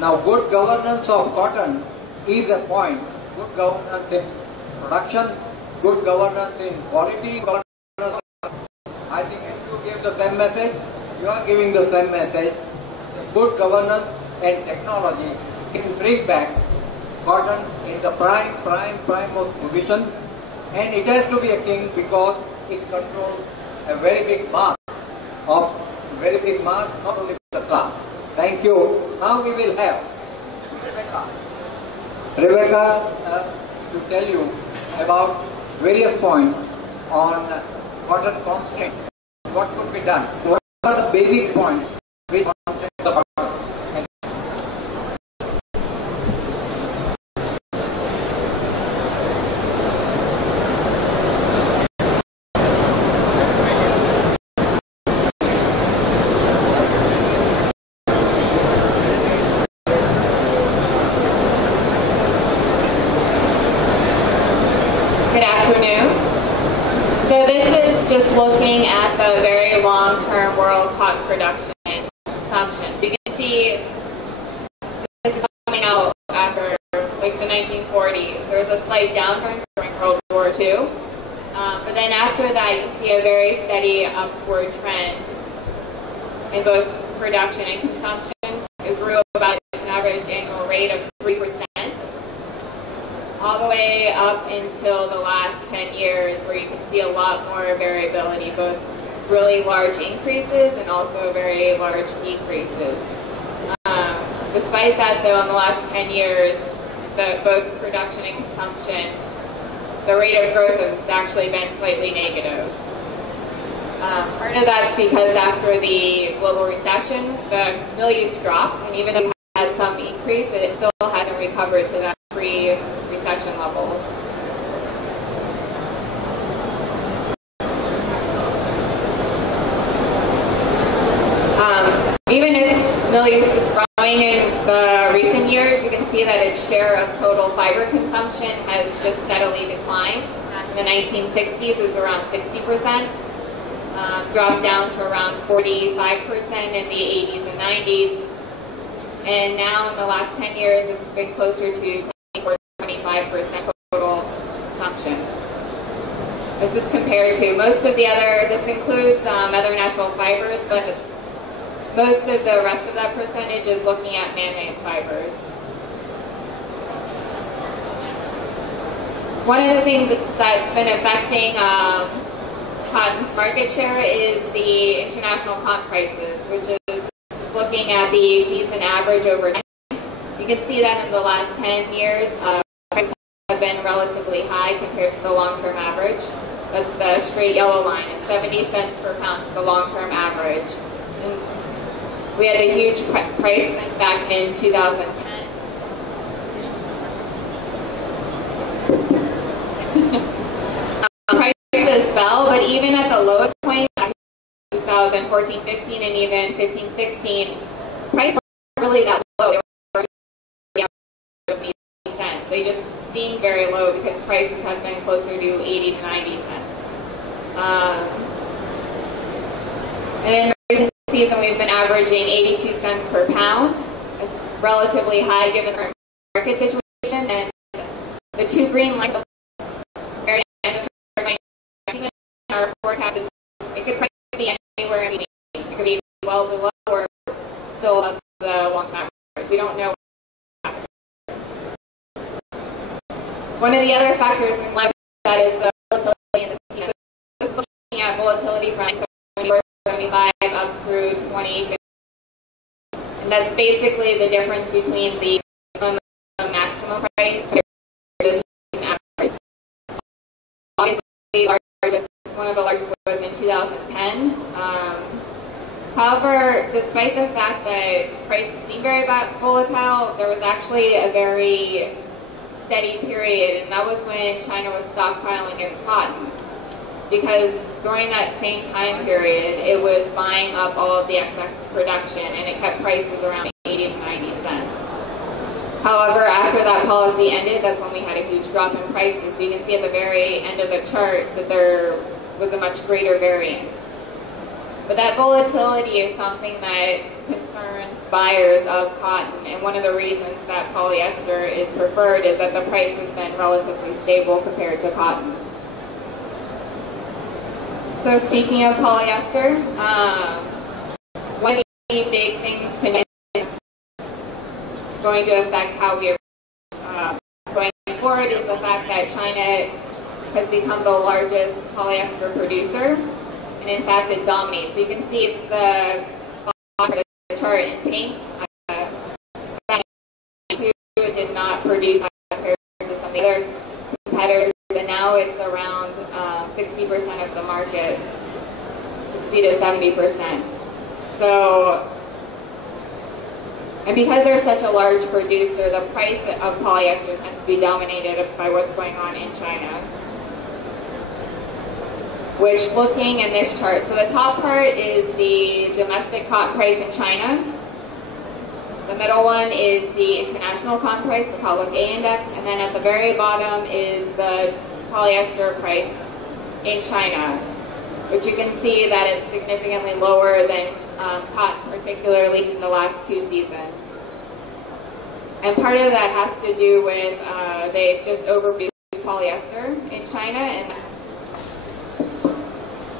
Now good governance of cotton is a point. Good governance in production, good governance in quality, governance. I think if you give the same message, you are giving the same message. Good governance and technology can bring back cotton in the prime most position, and it has to be a king because it controls a very big mass, not only the class. Thank you. Now we will have Rebecca to tell you about various points on cotton constraint. What could be done? What are the basic points which constrain the cotton? Looking at the very long-term world cotton production and consumption. So you can see this is coming out after like the 1940s. There was a slight downturn during World War II. But then after that you see a very steady upward trend in both production and consumption. It grew about an average annual rate of 3%, all the way up until the last 10 years, where you can see a lot more variability, both really large increases and also very large decreases. Despite that, though, in the last 10 years, both production and consumption, the rate of growth has actually been slightly negative. Part of that's because after the global recession, the mill use dropped, and even though it had some increase, it still hasn't recovered to that pre-recession level. Even if mill use is growing in the recent years, you can see that its share of total fiber consumption has just steadily declined. In the 1960s, it was around 60%, dropped down to around 45% in the 80s and 90s, and now in the last 10 years, it's been closer to 24-25% total consumption. This is compared to most of the other, this includes other natural fibers, but most of the rest of that percentage is looking at man-made fibers. One of the things that's been affecting cotton's market share is the international comp prices, which is looking at the season average over time. You can see that in the last 10 years, prices have been relatively high compared to the long-term average. That's the straight yellow line. It's 70 cents per pound, the long-term average. And we had a huge price spike back in 2010. Prices fell, but even at the lowest point, 2014, 15, and even 15, 16, prices weren't really that low. They were 50 cents. They just seemed very low because prices have been closer to 80 to 90 cents. And in recent season, we've been averaging 82 cents per pound. It's relatively high given our market situation, and the two green lines very end of season, our forecast is it could probably be anywhere in between. It could be well below or still above the long-term average. We don't know. One of the other factors in life that is the volatility in the season. Just looking at volatility from 1975 up through 2050. And that's basically the difference between the maximum price compared to the season average. Obviously, one of the largest was in 2010. However, despite the fact that prices seem very volatile, there was actually a very steady period, and that was when China was stockpiling its cotton. Because during that same time period, it was buying up all of the excess production, and it kept prices around 80 to 90 cents. However, after that policy ended, that's when we had a huge drop in prices. So you can see at the very end of the chart that there was a much greater variance. But that volatility is something that concerns buyers of cotton, and one of the reasons that polyester is preferred is that the price has been relatively stable compared to cotton. So speaking of polyester, one of the big things to know is going to affect how we are going forward is the fact that China has become the largest polyester producer. And in fact, it dominates. So you can see it's the chart in pink. It did not produce compared to some of the other competitors, and now it's around 60% of the market, 60 to 70%. So, and because they're such a large producer, the price of polyester tends to be dominated by what's going on in China. Which, looking in this chart, so the top part is the domestic cotton price in China. The middle one is the international cotton price, the Outlook A index, and then at the very bottom is the polyester price in China, which you can see that it's significantly lower than cotton, particularly in the last two seasons. And part of that has to do with they've just overproduced polyester in China, and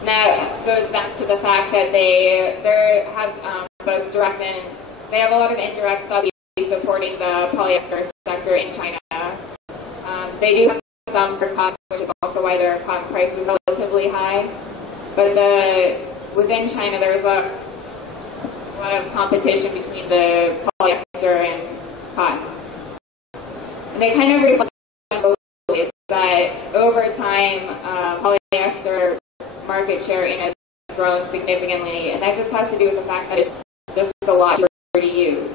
And that goes back to the fact that they have both direct and they have a lot of indirect subsidies supporting the polyester sector in China. They do have some for cotton, which is also why their cotton price is relatively high. But within China, there's a lot of competition between the polyester and cotton. And they kind of reflect is that over time, polyester market share in has grown significantly, and that just has to do with the fact that it's just a lot cheaper to use,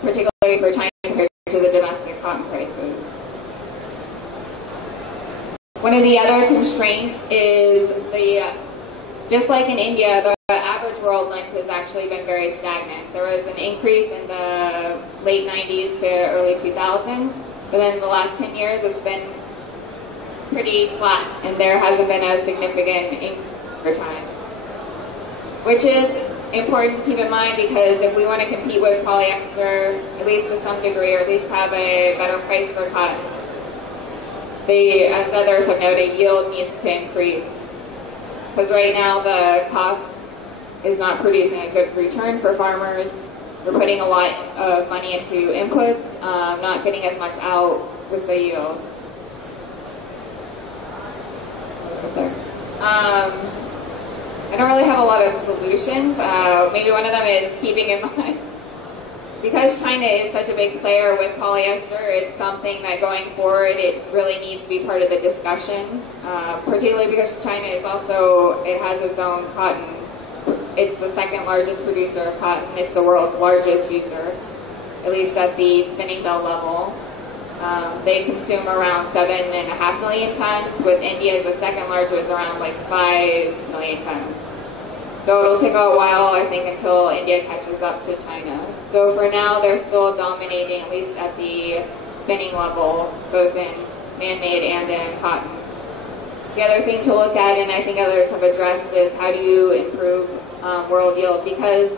particularly for China compared to the domestic cotton prices. One of the other constraints is just like in India, the average world lint has actually been very stagnant. There was an increase in the late 90s to early 2000s, but then in the last 10 years it's been pretty flat, and there hasn't been a significant increase over time. Which is important to keep in mind, because if we want to compete with polyester, at least to some degree, or at least have a better price for cotton, as others have noted, yield needs to increase. Because right now the cost is not producing a good return for farmers. We're putting a lot of money into inputs, not getting as much out with the yield. I don't really have a lot of solutions. Maybe one of them is keeping in mind, because China is such a big player with polyester, it's something that going forward it really needs to be part of the discussion, particularly because China is also, it has its own cotton. It's the second largest producer of cotton. It's the world's largest user, at least at the spinning bell level. They consume around 7.5 million tons, with India as the second largest, around like 5 million tons. So it'll take a while, I think, until India catches up to China. So for now, they're still dominating, at least at the spinning level, both in man-made and in cotton. The other thing to look at, and I think others have addressed, is how do you improve world yield? Because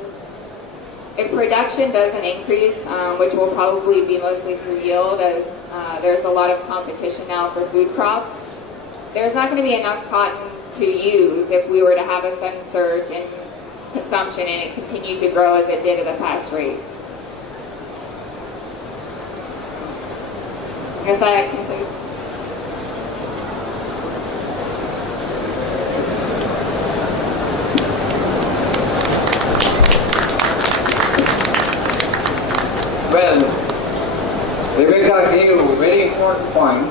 if production doesn't increase, which will probably be mostly through yield, as there's a lot of competition now for food crops, there's not going to be enough cotton to use if we were to have a sudden surge in consumption and it continued to grow as it did at a fast rate. I guess that concludes. Well, Rebecca gave a very important point,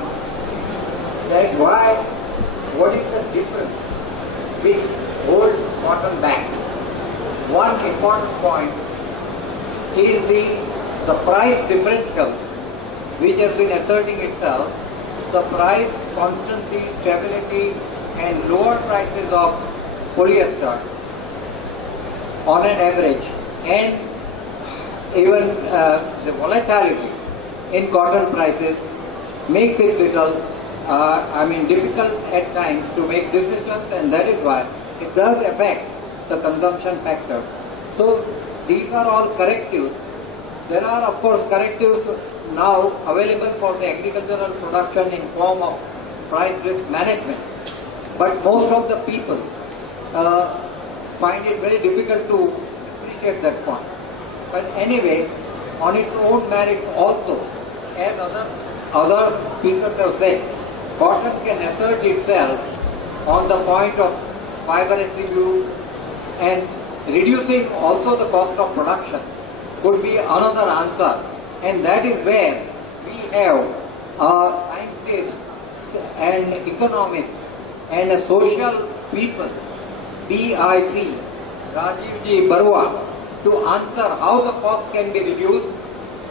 that what is the difference which holds cotton back? One important point is the price differential which has been asserting itself, the price constancy, stability and lower prices of polyester on an average, and even the volatility in cotton prices makes it little difficult at times to make decisions, and that is why it does affect the consumption factors. So these are all correctives. There are of course correctives now available for the agricultural production in form of price risk management, but most of the people find it very difficult to appreciate that point. But anyway, on its own merits also, as other speakers have said, cotton can assert itself on the point of fiber attribute, and reducing also the cost of production could be another answer. And that is where we have scientists and economists and social people, PIC, Rajivji Barua, to answer how the cost can be reduced,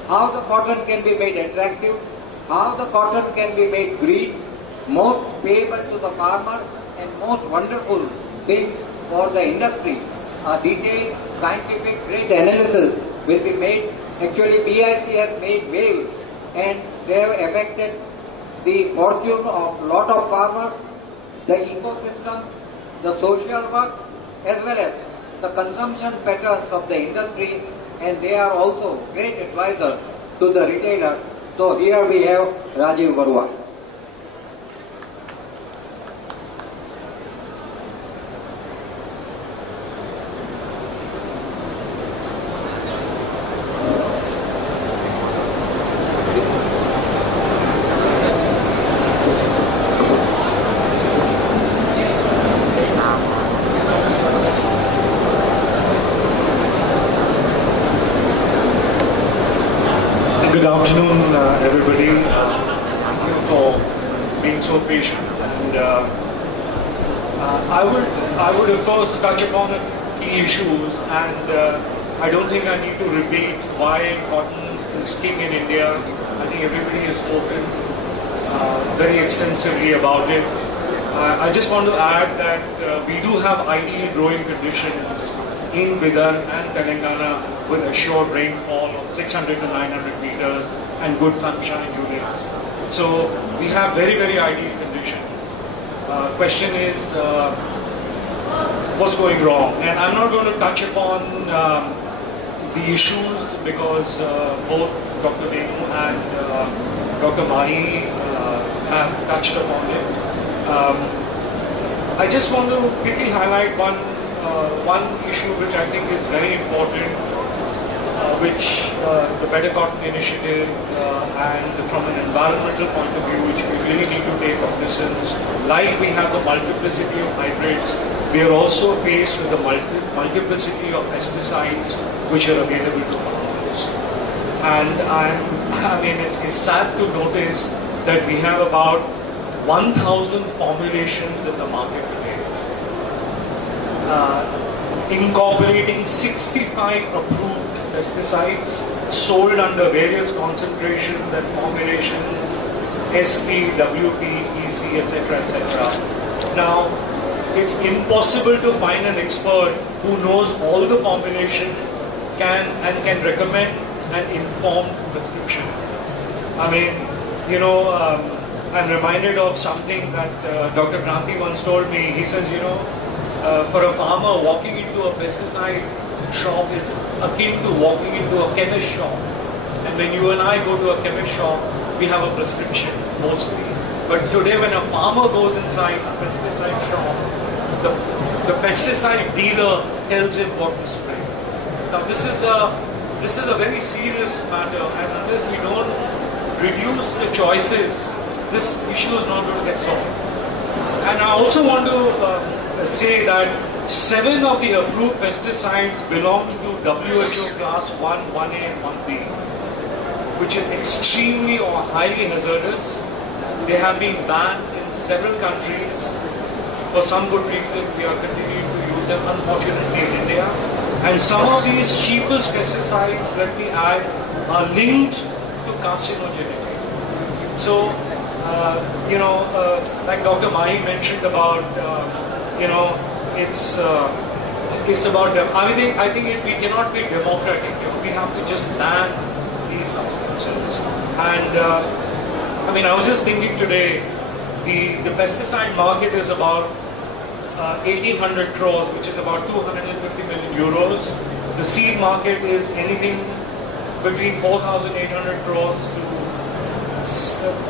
how the cotton can be made attractive, how the cotton can be made green, most payable to the farmer and most wonderful thing for the industry. A detailed scientific great analysis will be made. Actually PIC has made waves and they have affected the fortune of lot of farmers, the ecosystem, the social work, as well as the consumption patterns of the industry, and they are also great advisors to the retailer. So here we have Rajiv Barua. afternoon, everybody. Thank you for being so patient. And I would of course touch upon the key issues, and I don't think I need to repeat why cotton is king in India. I think everybody has spoken very extensively about it. I just want to add that we do have ideal growing conditions in Bidar and Telangana with assured rainfall of 600 to 900 meters and good sunshine units. So we have very, very ideal conditions. Question is, what's going wrong? And I'm not going to touch upon the issues because both Dr. Benu and Dr. Mahi have touched upon it. I just want to quickly highlight one issue which I think is very important, which the Better Cotton Initiative and from an environmental point of view, which we really need to take cognizance. Like we have the multiplicity of hybrids, we are also faced with the multiplicity of pesticides which are available to farmers. And I mean, it's sad to notice that we have about 1,000 formulations in the market today. Incorporating 65 approved pesticides sold under various concentrations and formulations, SP, WP, EC, etc., etc. Now, it's impossible to find an expert who knows all the formulations can recommend an informed prescription. I mean, you know, I'm reminded of something that Dr. Kranti once told me. He says, you know, for a farmer, walking into a pesticide shop is akin to walking into a chemist shop. And when you and I go to a chemist shop, we have a prescription, mostly. But today when a farmer goes inside a pesticide shop, the pesticide dealer tells him what to spray. Now this is a very serious matter, and unless we don't reduce the choices, this issue is not going to get solved. And I also want to say that 7 of the approved pesticides belong to WHO class 1, 1A and 1B, which is extremely or highly hazardous. They have been banned in several countries. For some good reason, we are continuing to use them, unfortunately, in India. And some of these cheapest pesticides, let me add, are linked to carcinogenity. So, you know, like Dr. Mahi mentioned about, you know, it's about them. I think we cannot be democratic. You know, we have to just ban these substances. And I mean, I was just thinking today, the pesticide market is about 1,800 crores, which is about 250 million euros. The seed market is anything between 4,800 crores to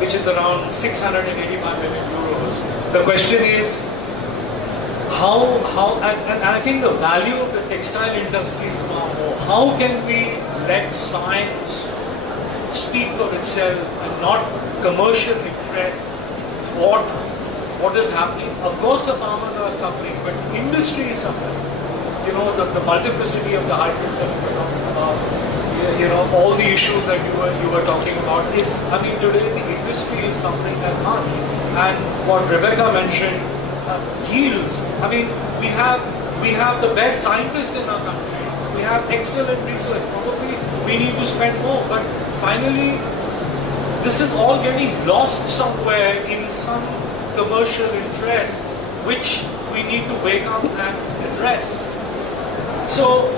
which is around 685 million euros. The question is, and I think the value of the textile industry is far more. How can we let science speak for itself and not commercial interest what is happening? Of course the farmers are suffering, but industry is suffering. You know, the multiplicity of the hybrids that we were talking about, you know, all the issues that you were talking about is, I mean, today the industry is suffering as much. And what Rebecca mentioned, yields. I mean, we have the best scientists in our country. We have excellent research. Probably we need to spend more, but finally, this is all getting lost somewhere in some commercial interest, which we need to wake up and address. So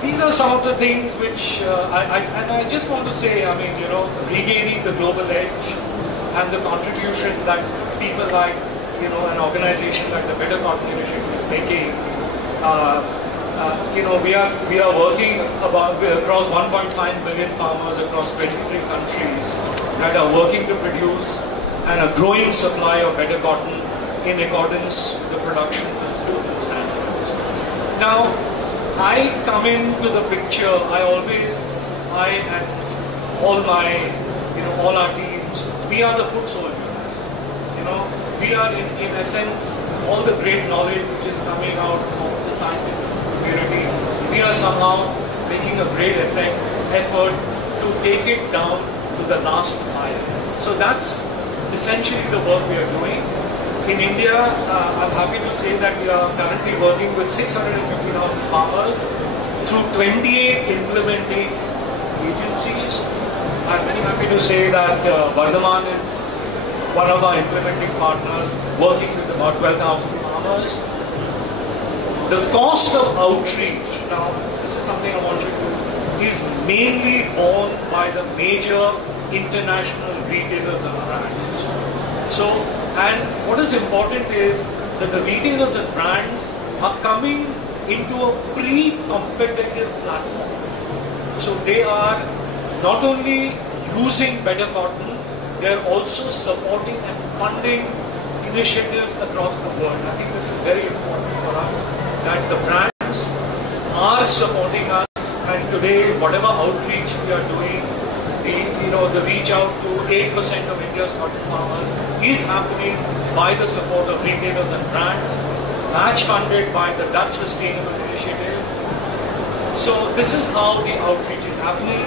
these are some of the things which I just want to say, I mean, you know, regaining the global edge and the contribution that people like, you know, an organization like the Better Cotton Initiative is making. You know, we are working across 1.5 million farmers across 23 countries that are working to produce a growing supply of better cotton in accordance with the production principles and standards. Now, I come into the picture. I and all my, you know, all our teams, we are the foot soldiers. You know, we are in essence all the great knowledge which is coming out of the scientific community. We are somehow making a great effort to take it down to the last mile. So that's essentially the work we are doing. In India, I'm happy to say that we are currently working with 650,000 farmers through 28 implementing agencies. I'm very happy to say that Vardhaman is one of our implementing partners, working with about 12,000 farmers. The cost of outreach, now this is something I want you to, is mainly borne by the major international retailers and brands. So, and what is important is that the retailers and brands are coming into a pre-competitive platform. So they are not only using better cotton, they are also supporting and funding initiatives across the world. I think this is very important for us, that the brands are supporting us, and today whatever outreach we are doing, the reach out to 8% of India's cotton farmers is happening by the support of retailers and brands, match funded by the Dutch Sustainable Initiative. So this is how the outreach is happening.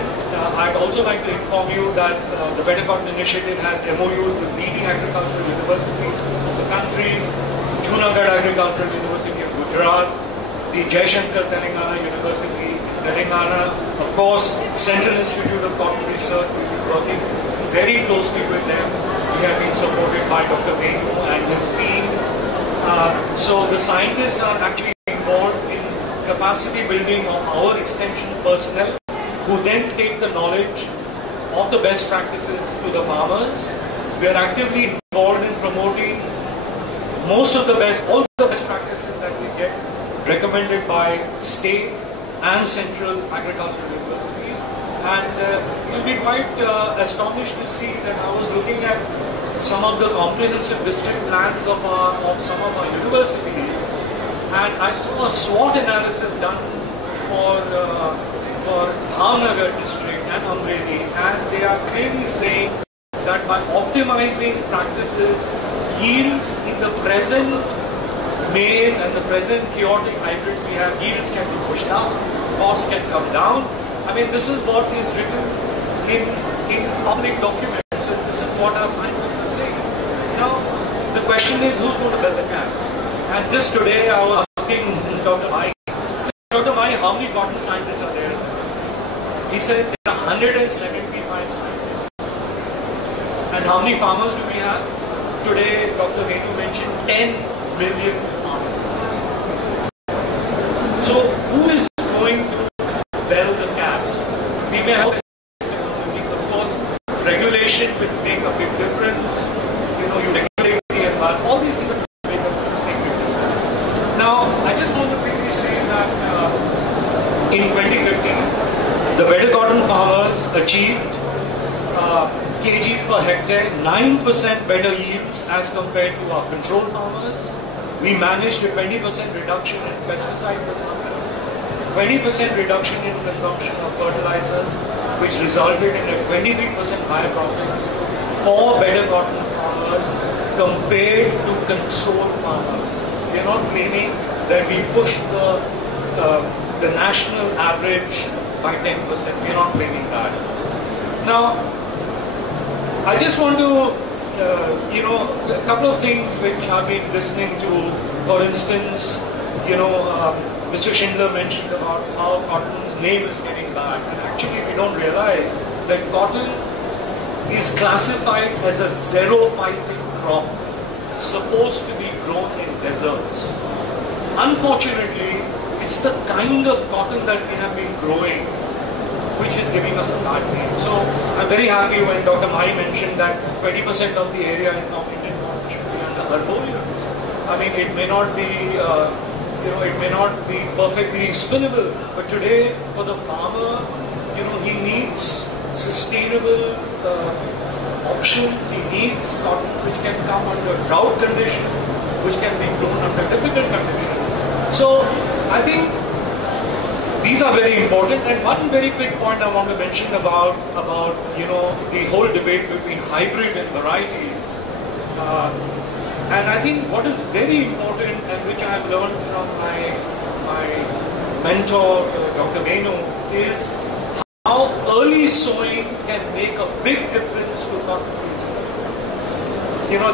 I'd also like to inform you that the Better Cotton Initiative has MOUs with leading agricultural universities in the country, Junagadh Agricultural University of Gujarat, the Jaishankar Telangana University in Telangana, of course, Central Institute of Cotton Research. We've been working very closely with them. We have been supported by Dr. Venu and his team. So the scientists are actually involved in capacity building of our extension personnel, who then take the knowledge of the best practices to the farmers. We are actively involved in promoting all the best practices that we get recommended by state and central agricultural universities. And you'll be quite astonished to see that I was looking at some of the comprehensive district plans of some of our universities, and I saw a SWOT analysis done for Bhavnagar district and Amreli, and they are clearly saying that by optimizing practices, yields in the present maize and the present chaotic hybrids we have, yields can be pushed up, costs can come down. I mean, this is what is written in public documents, and this is what our scientists are saying. Now, the question is, who's going to build the camp? And just today I was asking Dr. Mai, how many cotton scientists are there? He said there are 175 scientists. And how many farmers do we have? Today, Dr. Venu mentioned 10 million farmers. So, who is going to build the camps? We may have, of course, regulation will make a big difference. You regulate the environment. All these things will make a big difference. Now, I just want to quickly say that in 2015, the Better Cotton farmers achieved kgs per hectare, 9% better yields as compared to our control farmers. We managed a 20% reduction in pesticide consumption, 20% reduction in consumption of fertilizers, which resulted in a 23% higher profits for Better Cotton farmers compared to control farmers. We are not claiming that we pushed the national average by 10%. We are not claiming that. Now, I just want to, a couple of things which I've been listening to. For instance, Mr. Schindler mentioned about how cotton's name is getting bad. And actually, we don't realize that cotton is classified as a xerophytic crop. It's supposed to be grown in deserts. Unfortunately, it's the kind of cotton that we have been growing which is giving us a bad name. So I'm very happy when Dr. Mai mentioned that 20% of the area in Indian cotton should be under herborium. I mean, it may not be, it may not be perfectly spinnable, but today for the farmer, he needs sustainable options. He needs cotton which can come under drought conditions, which can be grown under difficult conditions. So I think these are very important. And one very quick point I want to mention about the whole debate between hybrid and varieties. And I think what is very important, and which I have learned from my mentor, Dr. Venu, is how how early sowing can make a big difference to cotton seeds. You know,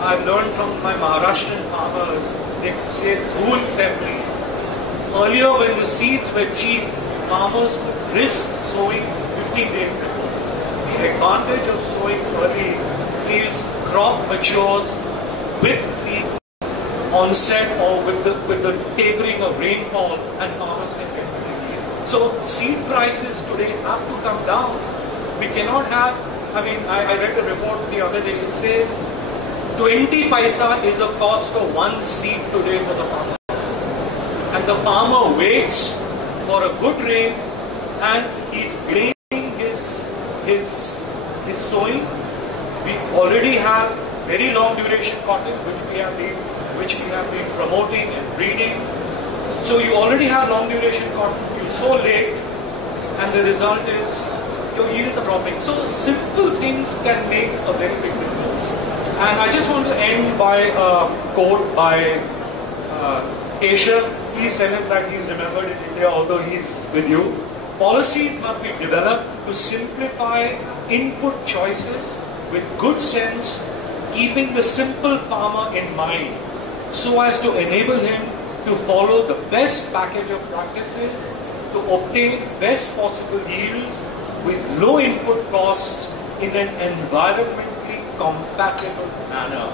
I've learned from my Maharashtrian farmers, they say dhul pepri. Earlier when the seeds were cheap, farmers could risk sowing 15 days before. The advantage of sowing early is crop matures with the onset or with the tapering of rainfall, and farmers can get money. So seed prices today have to come down. We cannot have, I read a report the other day, it says 20 paisa is the cost of one seed today for the farmer. And the farmer waits for a good rain and he's graining his sowing. We already have very long duration cotton which we have been promoting and breeding. So you already have long duration cotton, you sow late, and the result is your yields are dropping. So simple things can make a very big difference. And I just want to end by a quote by Keshav. Please tell him that he's remembered in India, although he's with you. Policies must be developed to simplify input choices with good sense, keeping the simple farmer in mind, so as to enable him to follow the best package of practices to obtain best possible yields with low input costs in an environmentally compatible manner.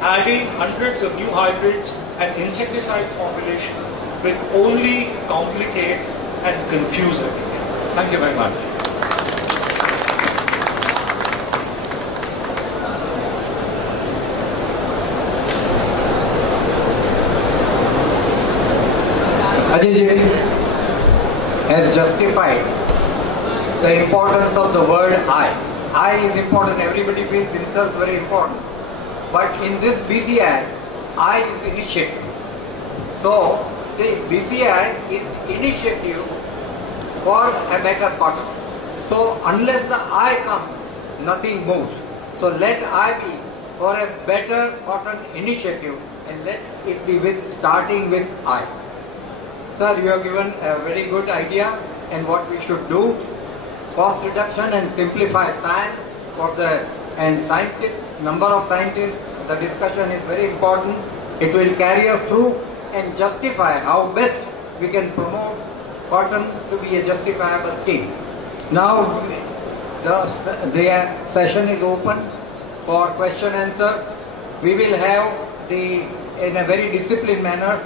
Adding hundreds of new hybrids and insecticides formulations will only complicate and confuse everything. Thank you very much. Ajay has justified the importance of the word I. I is important, everybody feels himself very important. But in this BCI, I is initiative. So, the BCI is initiative for a better cotton. So, unless the I comes, nothing moves. So, let I be for a better cotton initiative, and let it be starting with I. Sir, you have given a very good idea and what we should do. Cost reduction and simplify science and scientists, number of scientists. The discussion is very important. It will carry us through and justify how best we can promote cotton to be a justifiable thing. Now the session is open for question answer. We will have in a very disciplined manner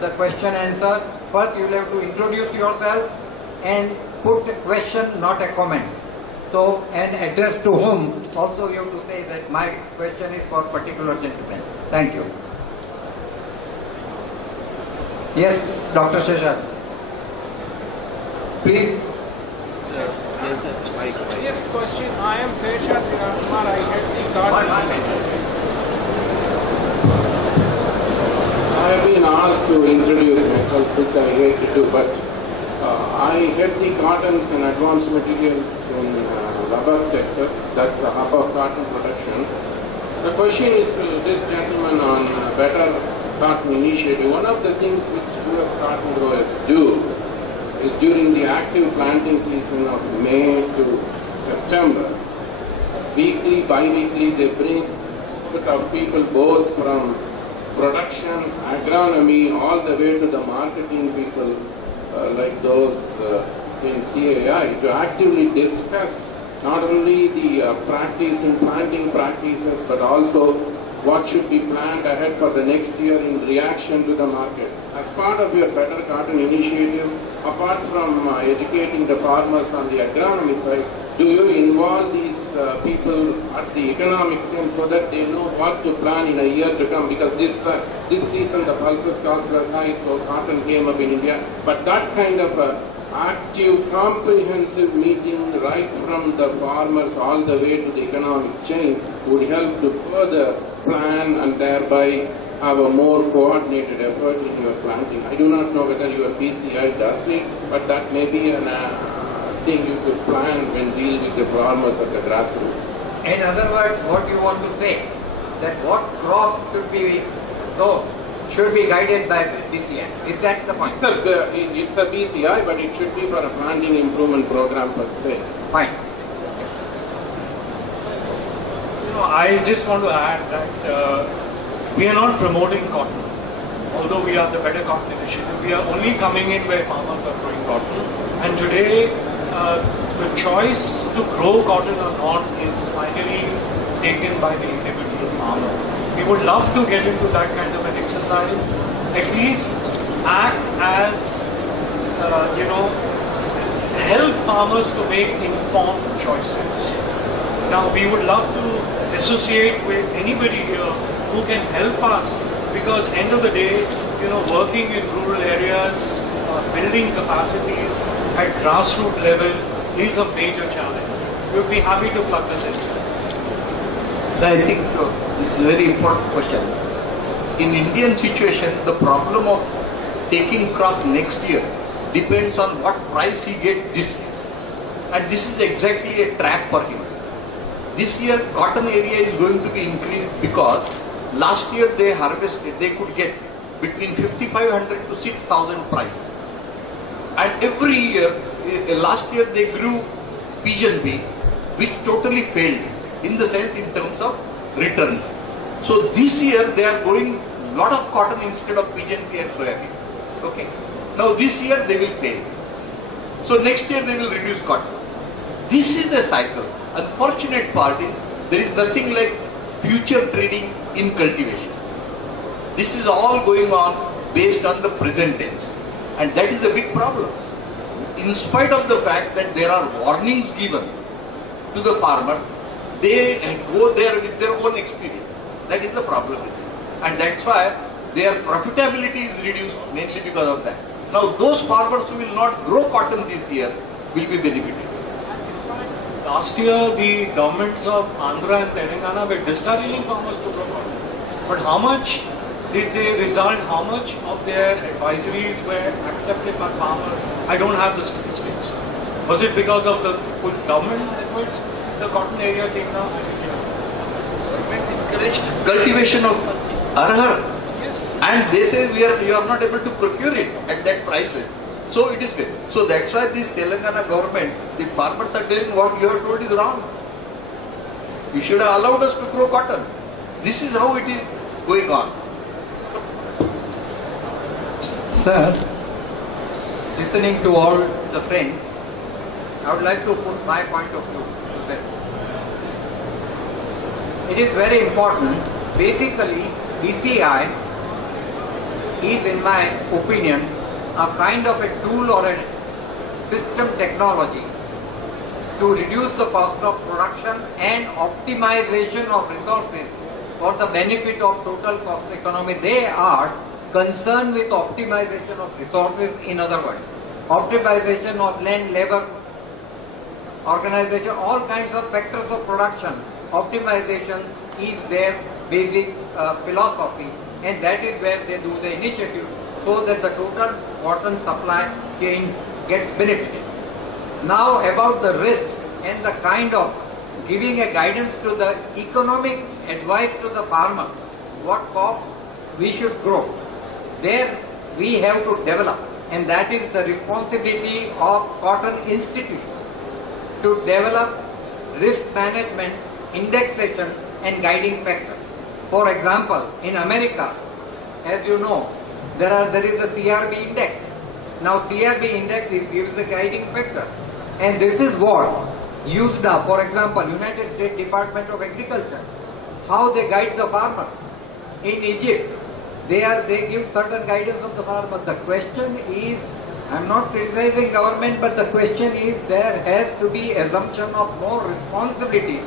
the question answer. First you will have to introduce yourself and put a question, not a comment. So, and address to whom, also you have to say that my question is for particular gentleman. Thank you. Yes, Dr. Sheshat. Please. Yes, question. I am Sheshat Kumar. I get the card. I have been asked to introduce myself, which I hate to do, but I get the cottons and advanced materials in Lubbock, Texas. That's the hub of cotton production. The question is to this gentleman on better cotton initiative. One of the things which US cotton growers do is during the active planting season of May to September, weekly, bi-weekly, they bring a bit of people both from production, agronomy, all the way to the marketing people like those in CAI to actively discuss not only the practice in planting practices but also what should be planned ahead for the next year in reaction to the market. As part of your Better Cotton initiative, apart from educating the farmers on the agronomy side, do you involve these people at the economic sense so that they know what to plan in a year to come? Because this season the pulses cost was high, so cotton came up in India. But that kind of active, comprehensive meeting right from the farmers all the way to the economic chain would help to further plan and thereby have a more coordinated effort in your planting. I do not know whether your PCI does it, but that may be a thing you could plan when dealing with the farmers at the grassroots. In other words, what you want to say, that what crop should be sown should be guided by BCI. Is that the point? It's a BCI, but it should be for a branding improvement program per se. Fine. I just want to add that we are not promoting cotton. Although we are the Better Cotton Initiative, we are only coming in where farmers are growing cotton. And today, the choice to grow cotton or not is finally taken by the individual farmer. We would love to get into that kind of an exercise, at least act as, help farmers to make informed choices. Now, we would love to associate with anybody here who can help us, because end of the day, working in rural areas, building capacities at grassroots level is a major challenge. We would be happy to plug this in. I think this is a very important question. In Indian situation, the problem of taking crop next year depends on what price he gets this year. And this is exactly a trap for him. This year, cotton area is going to be increased because last year they harvested, they could get between 5,500 to 6,000 price. And every year, last year they grew pigeon pea, which totally failed in the sense in terms of returns. So this year they are growing lot of cotton instead of pigeon pea and soya bean. Okay. Now this year they will fail. So next year they will reduce cotton. This is the cycle. Unfortunate part is there is nothing like future trading in cultivation. This is all going on based on the present tense, and that is a big problem. In spite of the fact that there are warnings given to the farmers, they go there with their own experience. That is the problem with it. And that's why their profitability is reduced mainly because of that. Now those farmers who will not grow cotton this year will be benefited. Last year, the governments of Andhra and Telangana were discouraging farmers to grow cotton. But how much did they result? How much of their advisories were accepted by farmers? I don't have the statistics. Was it because of the government efforts the cotton area came down? Government encouraged cultivation of arhar. Yes. And they say you are not able to procure it at that prices. So it is fair. So that's why this Telangana government, the farmers are telling what you have told is wrong. You should have allowed us to grow cotton. This is how it is going on. Sir, listening to all the friends, I would like to put my point of view to this. It is very important. Basically, BCI is, in my opinion, a kind of a tool or a system technology to reduce the cost of production and optimization of resources for the benefit of total cost economy. They are concerned with optimization of resources, in other words, optimization of land, labor, organization, all kinds of factors of production. Optimization is their basic philosophy, and that is where they do the initiative, so that the total cotton supply chain gets benefited. Now about the risk and the kind of giving a guidance to the economic advice to the farmer, what crop we should grow. There we have to develop, and that is the responsibility of Cotton Institute to develop risk management, indexation and guiding factors. For example, in America, as you know, there is a CRB index. Now CRB index gives a guiding factor, and this is what used up. For example, United States Department of Agriculture, how they guide the farmers. In Egypt, they give certain guidance of the farmer. The question is, I am not criticizing government, but the question is there has to be assumption of more responsibilities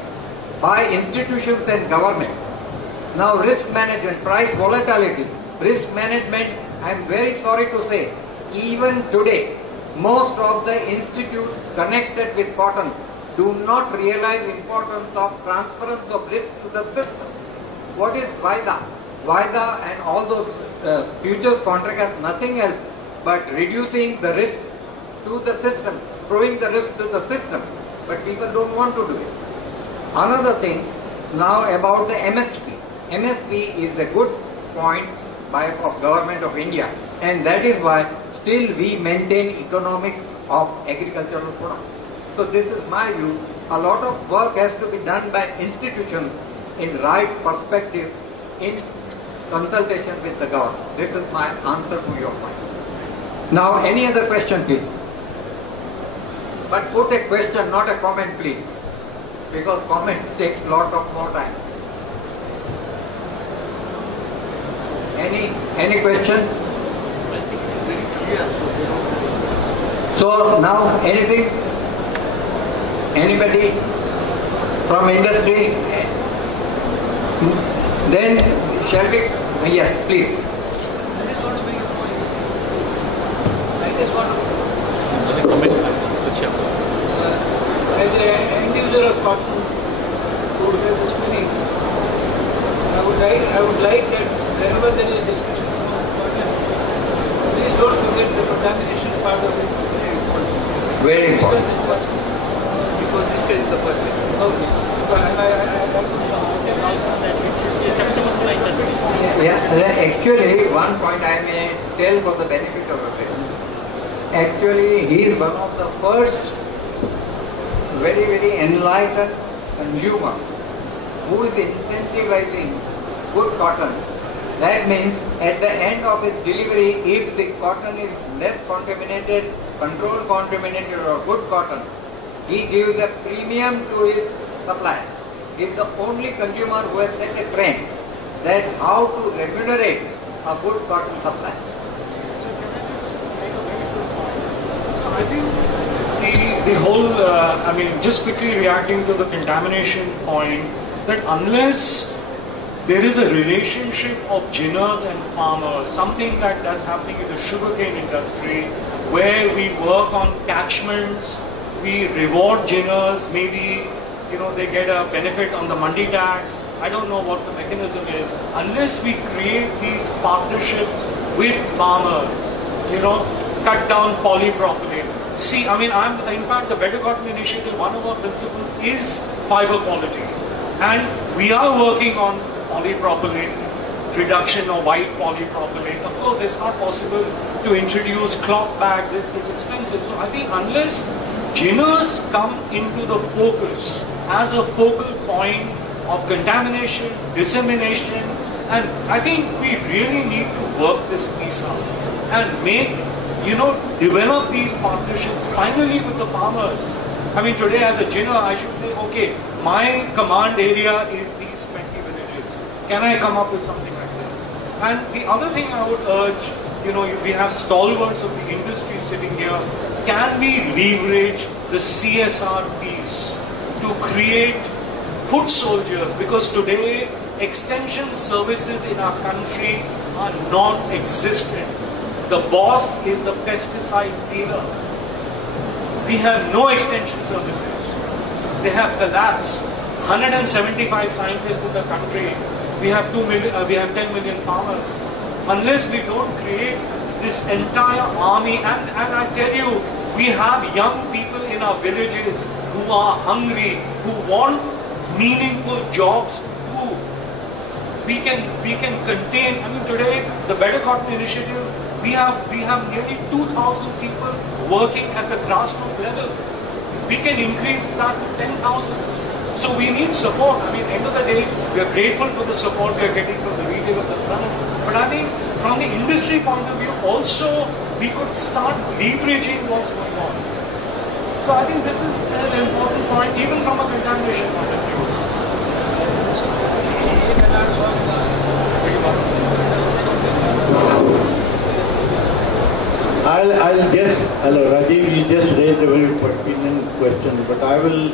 by institutions and government. Now risk management, price volatility, risk management, I am very sorry to say, even today, most of the institutes connected with cotton do not realize importance of transference of risk to the system. What is VIDA? VIDA and all those futures contract has nothing else but reducing the risk to the system, throwing the risk to the system, but people don't want to do it. Another thing now about the MSP. MSP is a good point of government of India, and that is why still we maintain economics of agricultural products. So this is my view. A lot of work has to be done by institutions in right perspective, in consultation with the government. This is my answer to your point. Now, any other question, please? But put a question, not a comment, please, because comments take a lot of more time. Any questions? I think it is very clear. So now, anything? Anybody from industry? Then shall we? Yes, please. I just want to as an end user of cotton, who has this meaning, I would like that whenever there is discussion about cotton, please don't forget the contamination part of it. Very important. Because this case is the first thing. Okay. Actually, one point I may tell for the benefit of everyone. Actually, he is one of the first very enlightened consumer who is incentivizing good cotton. That means at the end of his delivery, if the cotton is less contaminated, controlled contaminated or good cotton, he gives a premium to his supplier. He is the only consumer who has set a trend that how to remunerate a good cotton supply. So can I just make a very good point? So I think the whole, just quickly reacting to the contamination point, that unless there is a relationship of ginners and farmers, something that's happening in the sugarcane industry, where we work on catchments, we reward ginners, maybe they get a benefit on the mandi tax. I don't know what the mechanism is. Unless we create these partnerships with farmers, cut down polypropylene. See, in fact, the Better Cotton Initiative, one of our principles is fiber quality. And we are working on polypropylene, reduction of white polypropylene. Of course, it's not possible to introduce cloth bags, it's expensive. So I think unless ginners come into the focus as a focal point of contamination, dissemination, and I think we really need to work this piece out and make, develop these partnerships finally with the farmers. Today as a ginner, I should say, okay, my command area is these 20 villages. Can I come up with something like this? And the other thing I would urge, we have stalwarts of the industry sitting here. Can we leverage the CSR piece to create foot soldiers? Because today, extension services in our country are non-existent. The boss is the pesticide dealer. We have no extension services. They have collapsed. 175 scientists in the country. We have 10 million farmers. Unless we don't create this entire army, and I tell you, we have young people in our villages who are hungry, who want meaningful jobs too. We can contain. Today the Better Cotton Initiative, we have nearly 2,000 people working at the grassroots level. We can increase that to 10,000. So we need support. End of the day, we are grateful for the support we are getting from the retail of the planet. But I think from the industry point of view, also we could start leveraging what's going on. So I think this is an important point, even from a contamination point of view. Hello Rajiv, you just raised a very pertinent question, but I will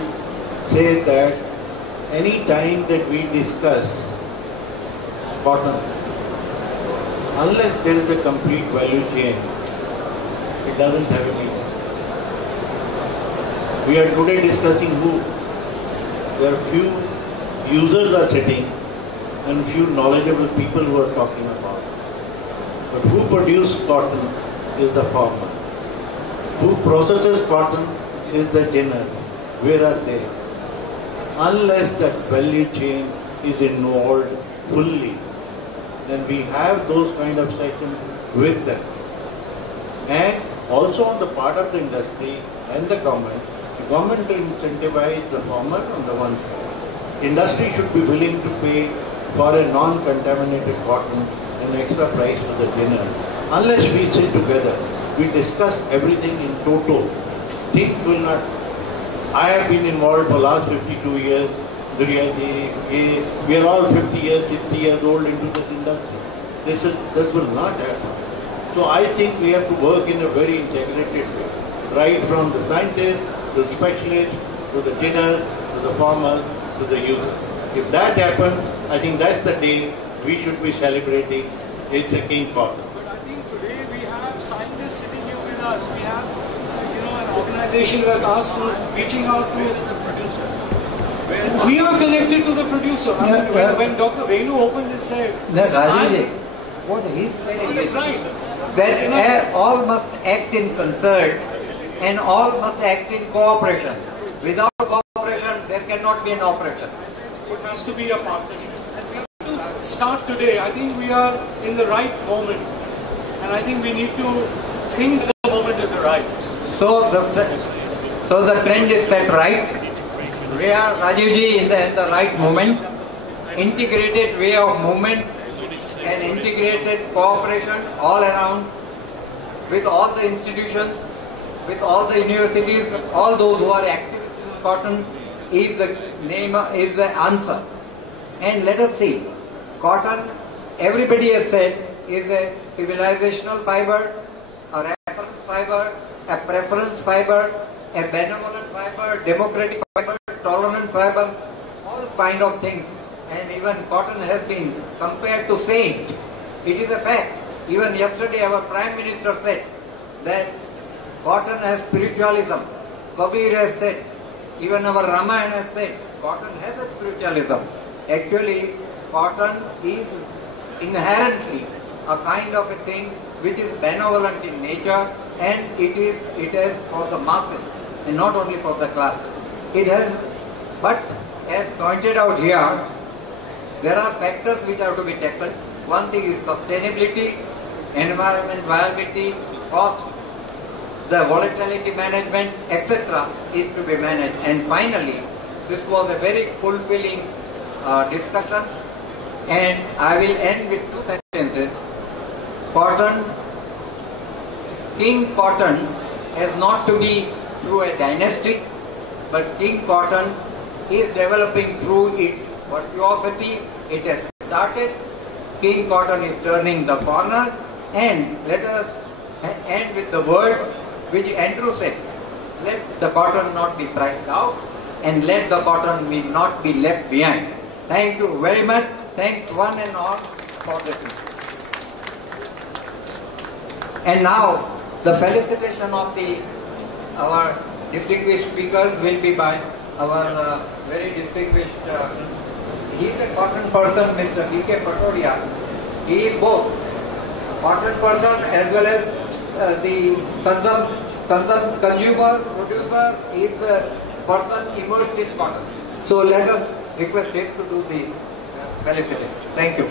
say that any time that we discuss cotton, unless there is a complete value chain, it doesn't have a meaning. We are today discussing who. There are few users are sitting and few knowledgeable people who are talking about it. But who produces cotton is the farmer. Who processes cotton is the ginner. Where are they? Unless that value chain is involved fully, then we have those kind of sessions with them. And also on the part of the industry and the government to incentivize the farmer on the one side. Industry should be willing to pay for a non-contaminated cotton an extra price to the dinner. Unless we sit together, we discuss everything in total, things will not. I have been involved for the last 52 years. We are all 50 years, 60 years old into this industry. This will not happen. So I think we have to work in a very integrated way, right from the scientists, to the specialists, to the dinners, to the farmers, to the users. If that happens, I think that's the day we should be celebrating. It's a king cotton. But I think today we have scientists sitting here with us. We have, an organization like us who's reaching out to the producer. We are connected to the producer. When Dr. Venu opened this said, what he's saying is right. That all must act in concert and all must act in cooperation. Without cooperation, there cannot be an operation. It has to be a partnership. And we have to start today. I think we are in the right moment. And I think we need to think that the moment is right. So the trend is set right. We are, Rajivji, in the right moment. Integrated way of movement and integrated cooperation all around with all the institutions, with all the universities, all those who are activists in cotton is the answer. And let us see, cotton, everybody has said, is a civilizational fiber, a reference fiber, a preference fiber, a benevolent fiber, democratic fiber, tolerant fiber, all kind of things. And even cotton has been compared to saint. It is a fact. Even yesterday our Prime Minister said that cotton has spiritualism. Kabir has said, even our Ramayana has said, cotton has a spiritualism. Actually, cotton is inherently a kind of a thing which is benevolent in nature, and it is for the masses and not only for the class. It has, but as pointed out here, there are factors which have to be tackled. One thing is sustainability, environment viability, cost, the volatility management, etc. is to be managed. And finally, this was a very fulfilling discussion, and I will end with two sentences. Cotton, King Cotton has not to be through a dynasty, but King Cotton is developing through its virtuosity. It has started. King Cotton is turning the corner, and let us end with the words which Andrew said. Let the cotton not be priced out, and let the cotton not be left behind. Thank you very much. Thanks one and all for listening. And now the felicitation of our distinguished speakers will be by our very distinguished. He is a cotton person, Mr. B.K. Patodia. He is both cotton person as well as the consumer, producer. He is a person immersed in cotton. So let us request him to do the felicitation. Thank you.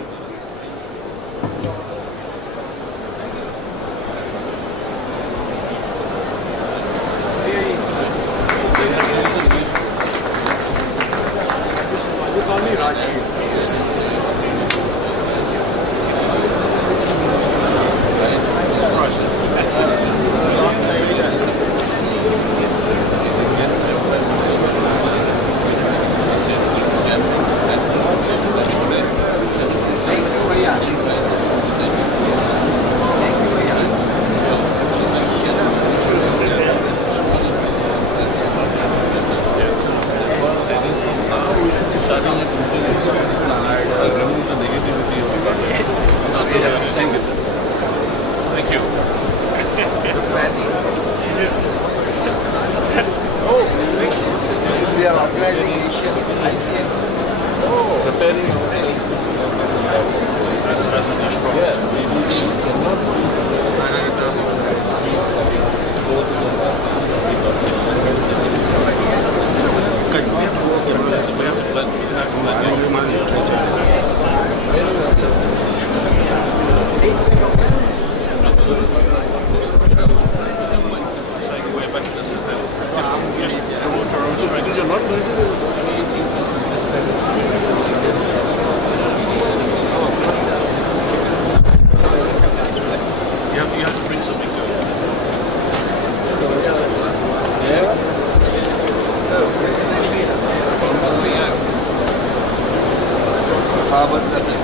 carbon level.